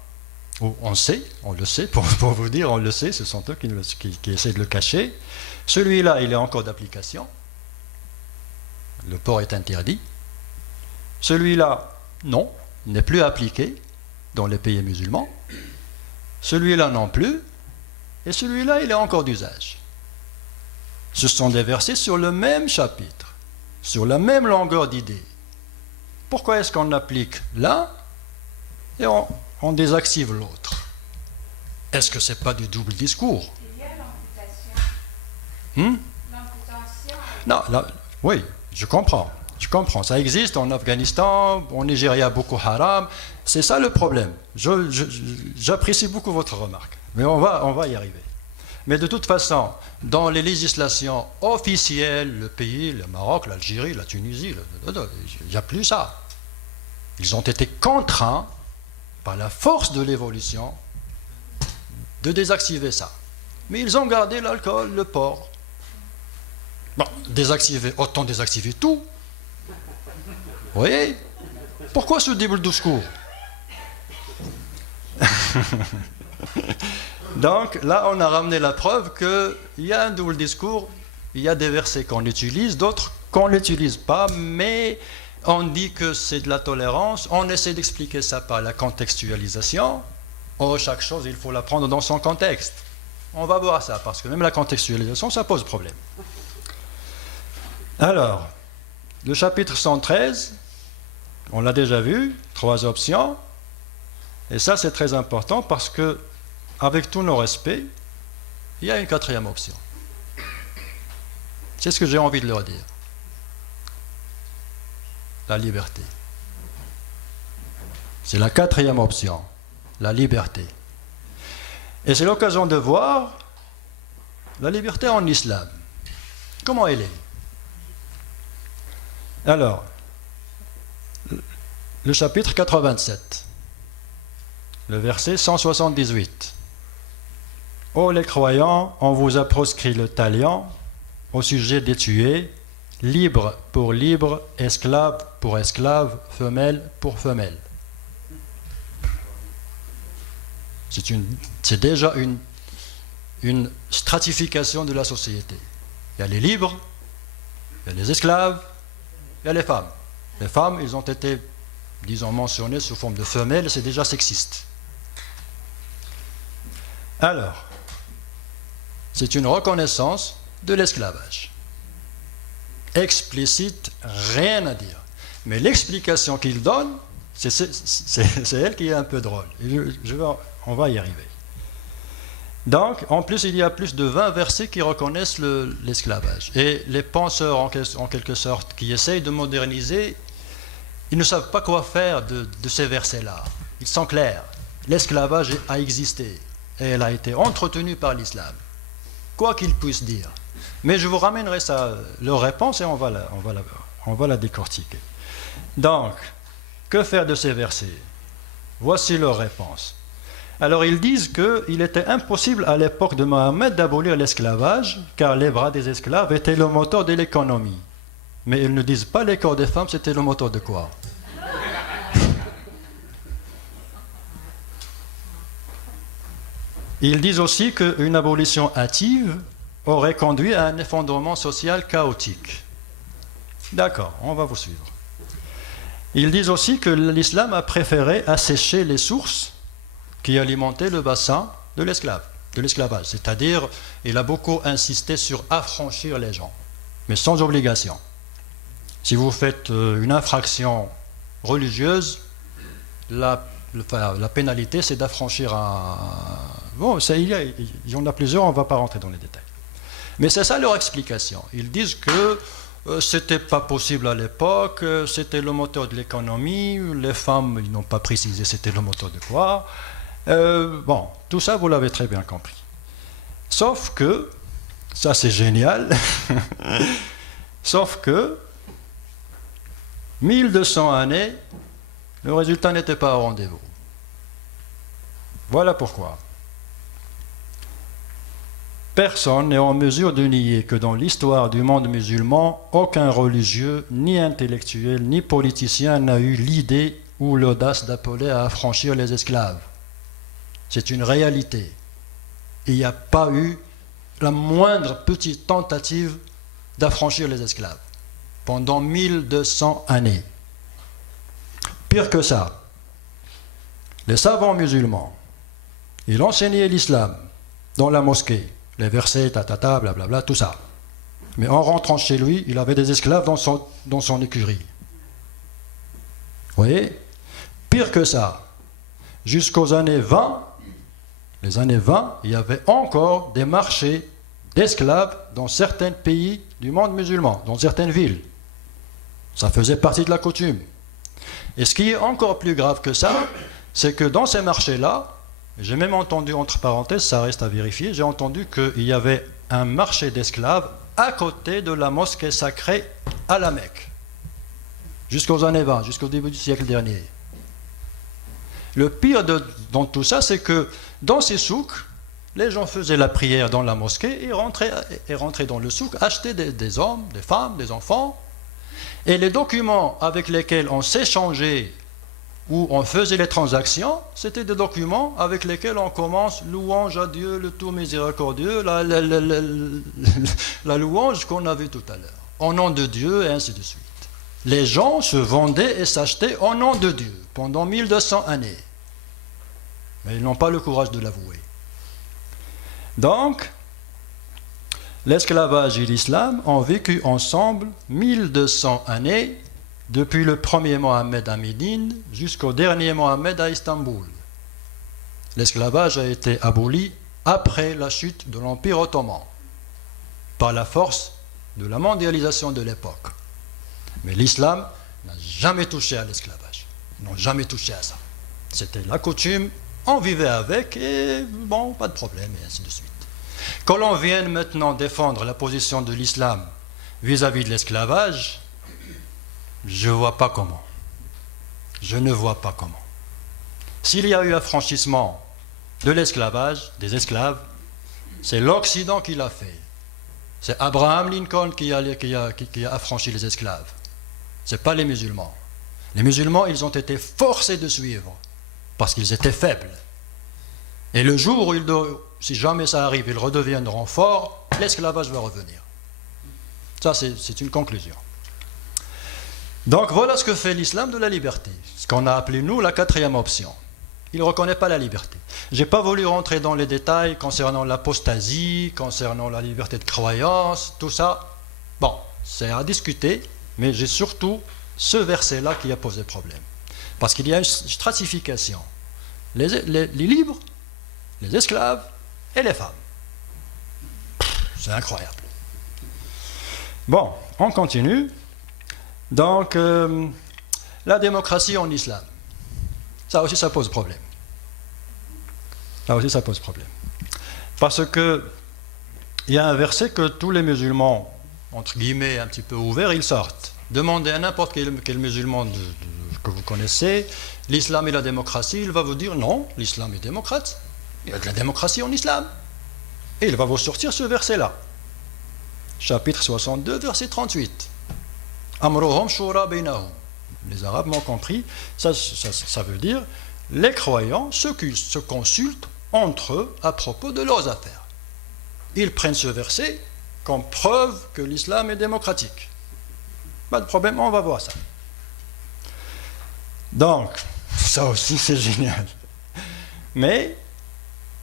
ou on le sait, pour vous dire, on le sait, ce sont eux qui essaient de le cacher. Celui-là, il est encore d'application. Le porc est interdit. Celui-là, non, il n'est plus appliqué dans les pays musulmans. Celui-là non plus. Et celui-là, il est encore d'usage. Ce sont des versets sur le même chapitre, sur la même longueur d'idée. Pourquoi est-ce qu'on applique l'un et on désactive l'autre? Est-ce que ce n'est pas du double discours? Hmm? Non, là, oui, je comprends. Je comprends. Ça existe en Afghanistan, en Nigeria, Boko Haram. C'est ça le problème. J'apprécie beaucoup votre remarque. Mais on va y arriver. Mais de toute façon, dans les législations officielles, le pays, le Maroc, l'Algérie, la Tunisie, il n'y a plus ça. Ils ont été contraints, par la force de l'évolution, de désactiver ça. Mais ils ont gardé l'alcool, le porc. Bon, autant désactiver tout. Vous voyez? Pourquoi ce double discours? Donc là, on a ramené la preuve qu'il y a un double discours, il y a des versets qu'on utilise, d'autres qu'on n'utilise pas, mais on dit que c'est de la tolérance, on essaie d'expliquer ça par la contextualisation. Oh, chaque chose, il faut la prendre dans son contexte. On va voir ça, parce que même la contextualisation, ça pose problème. Alors, le chapitre 113, on l'a déjà vu, 3 options. Et ça, c'est très important parce que, avec tous nos respects, il y a une 4e option. C'est ce que j'ai envie de leur dire. La liberté. C'est la 4e option, la liberté. Et c'est l'occasion de voir la liberté en islam. Comment elle est? Alors, le chapitre 87, le verset 178. Ô les croyants, on vous a proscrit le talion au sujet des tués, libre pour libre, esclave pour esclave, femelle pour femelle. C'est déjà une stratification de la société. Il y a les libres, il y a les esclaves, il y a les femmes. Les femmes, ils ont été, disons, mentionnées sous forme de femelles, c'est déjà sexiste. Alors, c'est une reconnaissance de l'esclavage. Explicite, rien à dire. Mais l'explication qu'il donne, c'est elle qui est un peu drôle. On va y arriver. Donc, en plus, il y a plus de 20 versets qui reconnaissent l'esclavage. Et les penseurs, en quelque sorte, qui essayent de moderniser, ils ne savent pas quoi faire de ces versets-là. Ils sont clairs. L'esclavage a existé et elle a été entretenue par l'islam. Quoi qu'ils puissent dire. Mais je vous ramènerai leur réponse et on va la décortiquer. Donc, que faire de ces versets? Voici leur réponse. Alors ils disent qu'il était impossible à l'époque de Mohammed d'abolir l'esclavage, car les bras des esclaves étaient le moteur de l'économie. Mais ils ne disent pas les corps des femmes, c'était le moteur de quoi? Ils disent aussi qu'une abolition hâtive aurait conduit à un effondrement social chaotique. D'accord, on va vous suivre. Ils disent aussi que l'islam a préféré assécher les sources qui alimentaient le bassin de l'esclavage. C'est-à-dire, il a beaucoup insisté sur affranchir les gens, mais sans obligation. Si vous faites une infraction religieuse, la pénalité, c'est d'affranchir un... Bon, il y en a plusieurs, on ne va pas rentrer dans les détails. Mais c'est ça leur explication. Ils disent que c'était pas possible à l'époque, c'était le moteur de l'économie, les femmes, ils n'ont pas précisé c'était le moteur de quoi. Bon, tout ça, vous l'avez très bien compris. Sauf que, ça c'est génial, sauf que, 1200 années, le résultat n'était pas au rendez-vous. Voilà pourquoi. Personne n'est en mesure de nier que dans l'histoire du monde musulman, aucun religieux, ni intellectuel, ni politicien n'a eu l'idée ou l'audace d'appeler à affranchir les esclaves. C'est une réalité. Il n'y a pas eu la moindre petite tentative d'affranchir les esclaves pendant 1200 années. Pire que ça, les savants musulmans, ils enseignaient l'islam dans la mosquée, les versets, blablabla, tout ça. Mais en rentrant chez lui, il avait des esclaves dans son écurie. Vous voyez? Pire que ça, jusqu'aux années 20, les années 20, il y avait encore des marchés d'esclaves dans certains pays du monde musulman, dans certaines villes. Ça faisait partie de la coutume. Et ce qui est encore plus grave que ça, c'est que dans ces marchés-là, j'ai même entendu, entre parenthèses, ça reste à vérifier, j'ai entendu qu'il y avait un marché d'esclaves à côté de la mosquée sacrée à la Mecque, jusqu'aux années 20, jusqu'au début du siècle dernier. Le pire dans tout ça, c'est que dans ces souks, les gens faisaient la prière dans la mosquée et rentraient dans le souk, achetaient des hommes, des femmes, des enfants, et les documents avec lesquels on s'échangeait où on faisait les transactions, c'était des documents avec lesquels on commence louange à Dieu, le tout miséricordieux, la louange qu'on a vue tout à l'heure, au nom de Dieu et ainsi de suite. Les gens se vendaient et s'achetaient au nom de Dieu pendant 1200 années. Mais ils n'ont pas le courage de l'avouer. Donc, l'esclavage et l'islam ont vécu ensemble 1200 années, depuis le premier Mohammed à Médine jusqu'au dernier Mohammed à Istanbul. L'esclavage a été aboli après la chute de l'Empire ottoman, par la force de la mondialisation de l'époque. Mais l'islam n'a jamais touché à l'esclavage. Ils n'ont jamais touché à ça. C'était la coutume, on vivait avec et bon, pas de problème, et ainsi de suite. Que l'on vienne maintenant défendre la position de l'islam vis-à-vis de l'esclavage, je ne vois pas comment. Je ne vois pas comment. S'il y a eu affranchissement de l'esclavage, des esclaves, c'est l'Occident qui l'a fait. C'est Abraham Lincoln qui a affranchi les esclaves. Ce n'est pas les musulmans. Les musulmans, ils ont été forcés de suivre parce qu'ils étaient faibles. Et le jour où, si jamais ça arrive, ils redeviendront forts, l'esclavage va revenir. Ça, c'est une conclusion. Donc voilà ce que fait l'islam de la liberté, ce qu'on a appelé nous la quatrième option. Il ne reconnaît pas la liberté. Je n'ai pas voulu rentrer dans les détails concernant l'apostasie, concernant la liberté de croyance, tout ça. Bon, c'est à discuter, mais j'ai surtout ce verset-là qui a posé problème. Parce qu'il y a une stratification. Les libres, les esclaves et les femmes. C'est incroyable. Bon, on continue. Donc, la démocratie en islam, ça aussi, ça pose problème. Ça aussi, ça pose problème. Parce que il y a un verset que tous les musulmans, entre guillemets, un petit peu ouverts, ils sortent. Demandez à n'importe quel musulman que vous connaissez, l'islam et la démocratie, il va vous dire non, l'islam est démocrate. Il y a de la démocratie en islam. Et il va vous sortir ce verset-là. Chapitre 62, verset 38. Amruhum shura bainahum. Les Arabes m'ont compris, ça veut dire les croyants se consultent entre eux à propos de leurs affaires. Ils prennent ce verset comme preuve que l'islam est démocratique. Pas de problème, on va voir ça. Donc, ça aussi c'est génial. Mais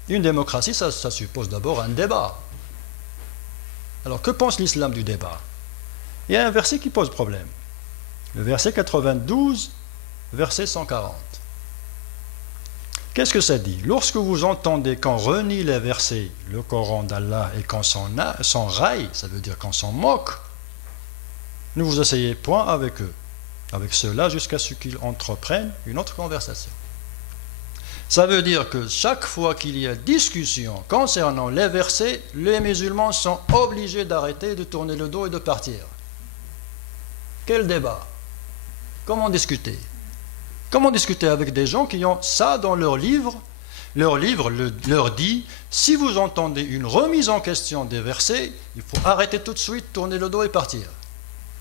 une démocratie, ça suppose d'abord un débat. Alors que pense l'islam du débat? Il y a un verset qui pose problème. Le verset 92, verset 140. Qu'est-ce que ça dit? Lorsque vous entendez qu'on renie les versets, le Coran d'Allah, et qu'on s'en raille, ça veut dire qu'on s'en moque, ne vous asseyez point avec eux, avec ceux-là, jusqu'à ce qu'ils entreprennent une autre conversation. Ça veut dire que chaque fois qu'il y a discussion concernant les versets, les musulmans sont obligés d'arrêter, de tourner le dos et de partir. Quel débat? Comment discuter? Comment discuter avec des gens qui ont ça dans leur livre? Leur livre leur dit, si vous entendez une remise en question des versets, il faut arrêter tout de suite, tourner le dos et partir.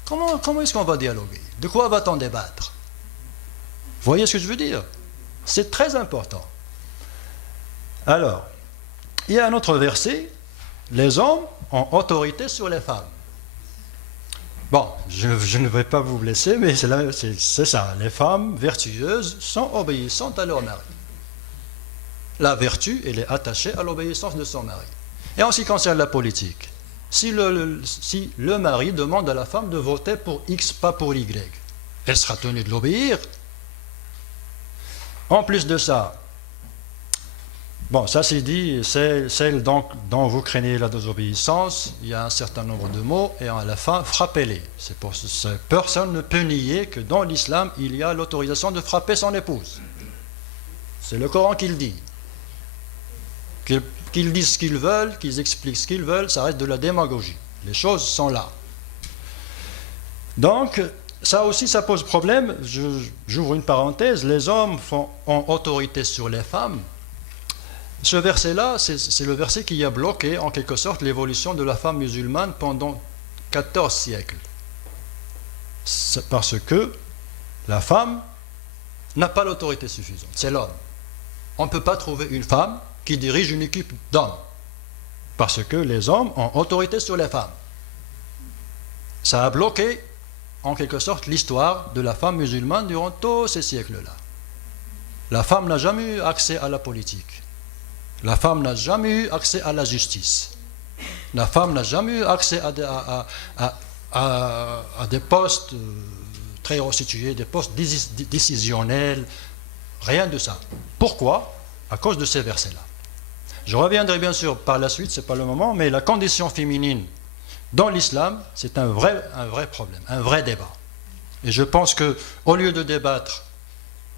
Comment est-ce qu'on va dialoguer? De quoi va-t-on débattre? Vous voyez ce que je veux dire? C'est très important. Alors, il y a un autre verset, les hommes ont autorité sur les femmes. Bon, je ne vais pas vous blesser, mais c'est ça. Les femmes vertueuses sont obéissantes à leur mari. La vertu, elle est attachée à l'obéissance de son mari. Et en ce qui concerne la politique, si le mari demande à la femme de voter pour X, pas pour Y, elle sera tenue de l'obéir. En plus de ça, Bon, ça c'est dit, celle dont vous craignez la désobéissance, il y a un certain nombre de mots, et à la fin, frappez-les. Personne ne peut nier que dans l'islam, il y a l'autorisation de frapper son épouse. C'est le Coran qui le dit. Qu'ils disent ce qu'ils veulent, qu'ils expliquent ce qu'ils veulent, ça reste de la démagogie. Les choses sont là. Donc, ça aussi, ça pose problème. J'ouvre une parenthèse. Les hommes ont autorité sur les femmes. Ce verset-là, c'est le verset qui a bloqué, en quelque sorte, l'évolution de la femme musulmane pendant 14 siècles. C'est parce que la femme n'a pas l'autorité suffisante. C'est l'homme. On ne peut pas trouver une femme qui dirige une équipe d'hommes. Parce que les hommes ont autorité sur les femmes. Ça a bloqué, en quelque sorte, l'histoire de la femme musulmane durant tous ces siècles-là. La femme n'a jamais eu accès à la politique. La femme n'a jamais eu accès à la justice. La femme n'a jamais eu accès à des postes très haut situés, des postes décisionnels, rien de ça. Pourquoi? À cause de ces versets-là. Je reviendrai bien sûr par la suite, ce n'est pas le moment, mais la condition féminine dans l'islam, c'est un vrai problème, un vrai débat. Et je pense qu'au lieu de débattre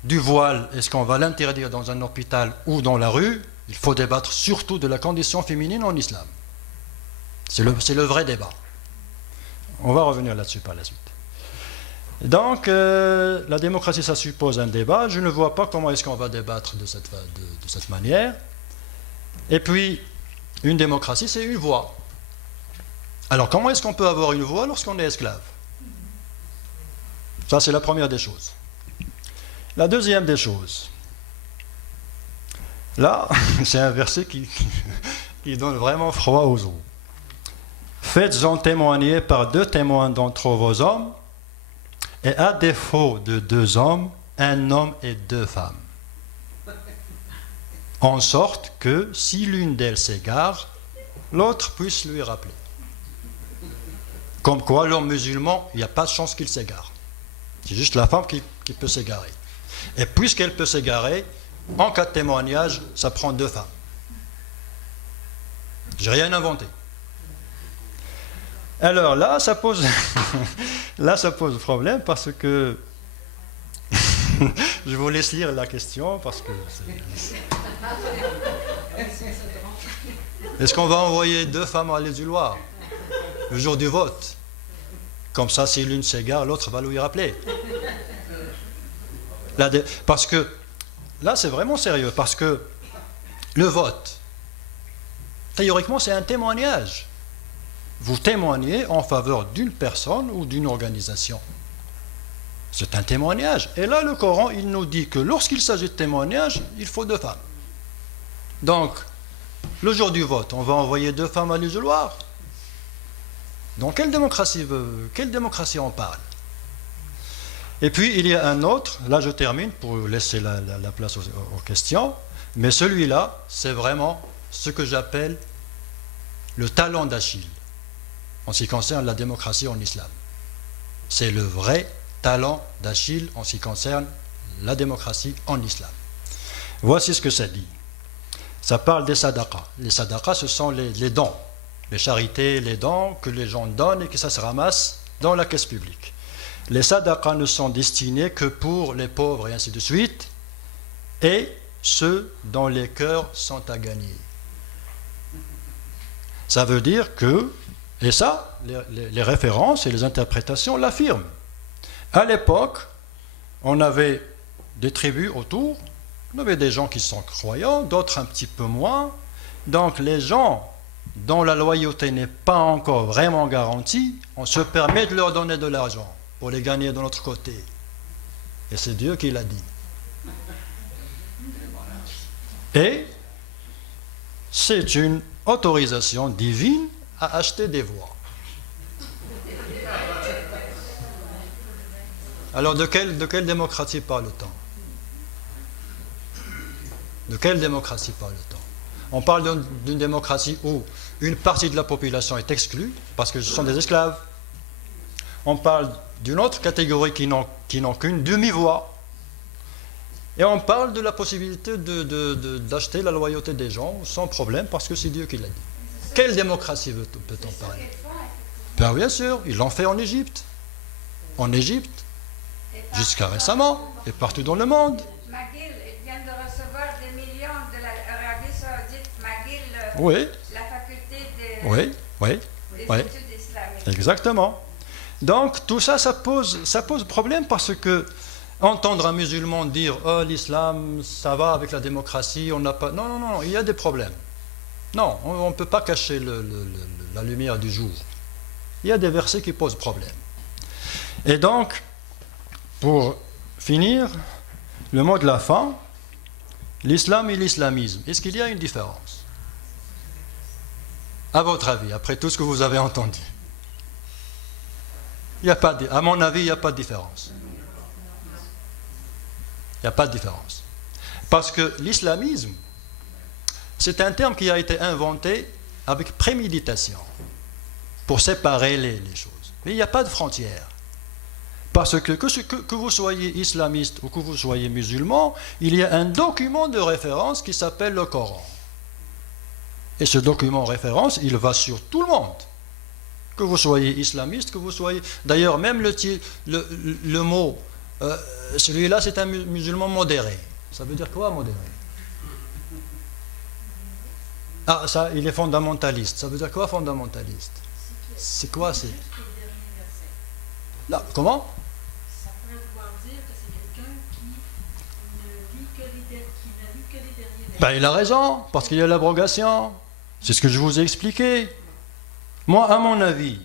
du voile, est-ce qu'on va l'interdire dans un hôpital ou dans la rue, il faut débattre surtout de la condition féminine en islam. C'est le vrai débat. On va revenir là-dessus par la suite. Donc, la démocratie, ça suppose un débat. Je ne vois pas comment est-ce qu'on va débattre de cette manière. Et puis, une démocratie, c'est une voix. Alors, comment est-ce qu'on peut avoir une voix lorsqu'on est esclave? Ça, c'est la première des choses. La deuxième des choses, là, c'est un verset qui donne vraiment froid aux os. Faites-en témoigner par 2 témoins d'entre vos hommes, et à défaut de 2 hommes, un homme et 2 femmes. En sorte que, si l'une d'elles s'égare, l'autre puisse lui rappeler. Comme quoi, l'homme musulman, il n'y a pas de chance qu'il s'égare. C'est juste la femme qui peut s'égarer. Et puisqu'elle peut s'égarer, en cas de témoignage, ça prend 2 femmes. J'ai rien inventé. Alors là, ça pose problème parce que je vous laisse lire la question parce que est-ce qu'on va envoyer 2 femmes à l'isoloir le jour du vote? Comme ça, si l'une s'égare, l'autre va lui rappeler. Parce que là, c'est vraiment sérieux, parce que le vote, théoriquement, c'est un témoignage. Vous témoignez en faveur d'une personne ou d'une organisation. C'est un témoignage. Et là, le Coran, il nous dit que lorsqu'il s'agit de témoignage, il faut 2 femmes. Donc, le jour du vote, on va envoyer 2 femmes à l'isoloir. Dans quelle démocratie on parle? Et puis, il y a un autre, là je termine pour laisser la place aux questions, mais celui-là, c'est vraiment ce que j'appelle le talon d'Achille, en ce qui concerne la démocratie en islam. C'est le vrai talon d'Achille en ce qui concerne la démocratie en islam. Voici ce que ça dit. Ça parle des sadaqas. Les sadaqas, ce sont les dons, les charités, les dons que les gens donnent et que ça se ramasse dans la caisse publique. Les sadaqas ne sont destinés que pour les pauvres et ainsi de suite, et ceux dont les cœurs sont à gagner. Ça veut dire que, et ça, les références et les interprétations l'affirment. À l'époque, on avait des tribus autour, on avait des gens qui sont croyants, d'autres un petit peu moins. Donc les gens dont la loyauté n'est pas encore vraiment garantie, on se permet de leur donner de l'argent pour les gagner de notre côté. Et c'est Dieu qui l'a dit. Et c'est une autorisation divine à acheter des voix. Alors de quelle démocratie parle-t-on? De quelle démocratie parle-t-on? On parle d'une démocratie où une partie de la population est exclue parce que ce sont des esclaves. On parle d'une autre catégorie qui n'ont qu'une demi-voix. Et on parle de la possibilité d'acheter la loyauté des gens sans problème parce que c'est Dieu qui l'a dit. Quelle démocratie peut-on parler? Ben bien sûr, ils l'ont fait en Égypte. En Égypte, jusqu'à récemment, et partout dans le monde. McGill vient de recevoir des millions de l'Arabie Saoudite. McGill, Oui, la faculté oui, oui, des oui, études islamiques. exactement. Donc tout ça, ça pose problème parce que entendre un musulman dire « Oh, l'islam, ça va avec la démocratie, on n'a pas… » Non, non, non, il y a des problèmes. Non, on ne peut pas cacher la lumière du jour. Il y a des versets qui posent problème. Et donc, pour finir, le mot de la fin, l'islam et l'islamisme. Est-ce qu'il y a une différence? À votre avis, après tout ce que vous avez entendu? Il y a pas, à mon avis, il n'y a pas de différence. Il n'y a pas de différence. Parce que l'islamisme, c'est un terme qui a été inventé avec préméditation pour séparer les choses. Mais il n'y a pas de frontière. Parce que vous soyez islamiste ou que vous soyez musulman, il y a un document de référence qui s'appelle le Coran. Et ce document de référence, il va sur tout le monde. Que vous soyez islamiste, que vous soyez… D'ailleurs, même le mot, celui-là, c'est un musulman modéré. Ça veut dire quoi, modéré? Ah, ça, il est fondamentaliste. Ça veut dire quoi, fondamentaliste? C'est quoi, c'est… Là, comment? Ça pourrait vouloir dire que c'est quelqu'un qui ne lit que les derniers versets. Ben, il a raison, parce qu'il y a l'abrogation. C'est ce que je vous ai expliqué. Moi, à mon avis,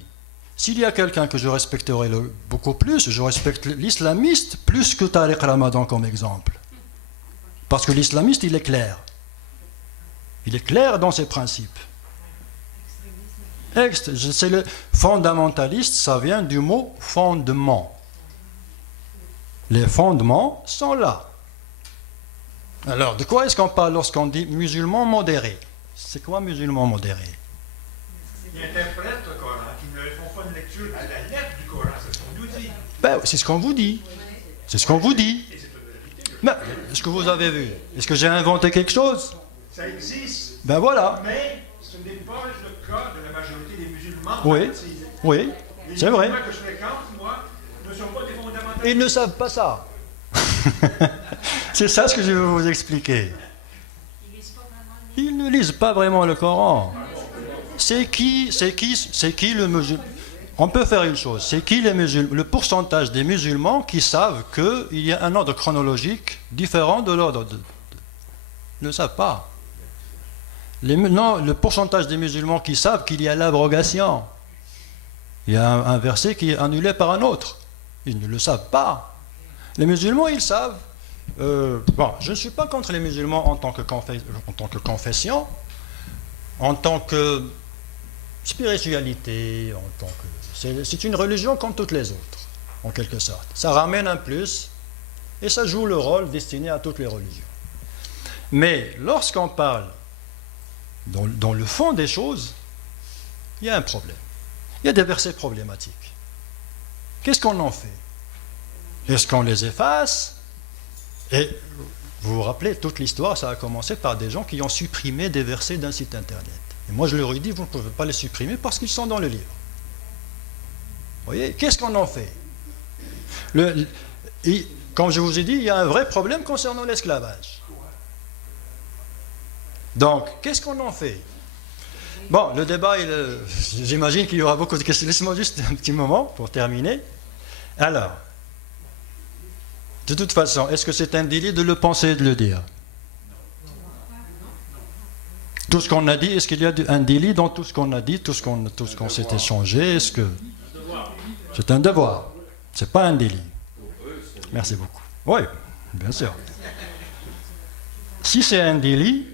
s'il y a quelqu'un que je respecterai beaucoup plus, je respecte l'islamiste plus que Tariq Ramadan comme exemple. Parce que l'islamiste, il est clair. Il est clair dans ses principes. C'est le fondamentaliste, ça vient du mot fondement. Les fondements sont là. Alors, de quoi est-ce qu'on parle lorsqu'on dit musulman modéré? C'est quoi musulman modéré? Qui interprètent le Coran, qui ne font pas une lecture à la lettre du Coran, c'est ce qu'on nous dit. Ben, c'est ce qu'on vous dit. C'est ce qu'on vous dit. Et c'est une vérité. Mais, est-ce que vous avez vu? Est-ce que j'ai inventé quelque chose? Ça existe, Ben voilà. mais ce n'est pas le cas de la majorité des musulmans. Oui, oui, Les c'est vrai. musulmans que je fréquente, moi, ne sont pas des fondamentalistes. Ils ne savent pas ça. C'est ça ce que je veux vous expliquer. Ils ne lisent pas vraiment le Coran. C'est qui le musulman? On peut faire une chose. C'est qui le pourcentage des musulmans qui savent qu'il y a un ordre chronologique différent de l'ordre Ils ne le savent pas. Non, le pourcentage des musulmans qui savent qu'il y a l'abrogation. Il y a un verset qui est annulé par un autre. Ils ne le savent pas. Les musulmans, ils savent. Bon, je ne suis pas contre les musulmans en tant que confession, en tant que spiritualité, c'est une religion comme toutes les autres, en quelque sorte. Ça ramène un plus et ça joue le rôle destiné à toutes les religions. Mais lorsqu'on parle dans le fond des choses, il y a un problème. Il y a des versets problématiques. Qu'est-ce qu'on en fait? Est-ce qu'on les efface? Et vous vous rappelez, toute l'histoire, ça a commencé par des gens qui ont supprimé des versets d'un site internet. Et moi, je leur ai dit, vous ne pouvez pas les supprimer parce qu'ils sont dans le livre. Vous voyez, qu'est-ce qu'on en fait? Comme je vous ai dit, il y a un vrai problème concernant l'esclavage. Donc, qu'est-ce qu'on en fait? Bon, le débat, j'imagine qu'il y aura beaucoup de questions. Laissez-moi juste un petit moment pour terminer. Alors, de toute façon, est-ce que c'est un délit de le penser et de le dire? Tout ce qu'on a dit, est-ce qu'il y a un délit dans tout ce qu'on a dit, tout ce qu'on s'est échangé? Est-ce que c'est un devoir? C'est pas un délit. Merci beaucoup. Oui, bien sûr. Si c'est un délit,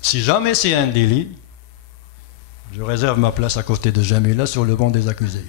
si jamais c'est un délit, je réserve ma place à côté de Jamila sur le banc des accusés.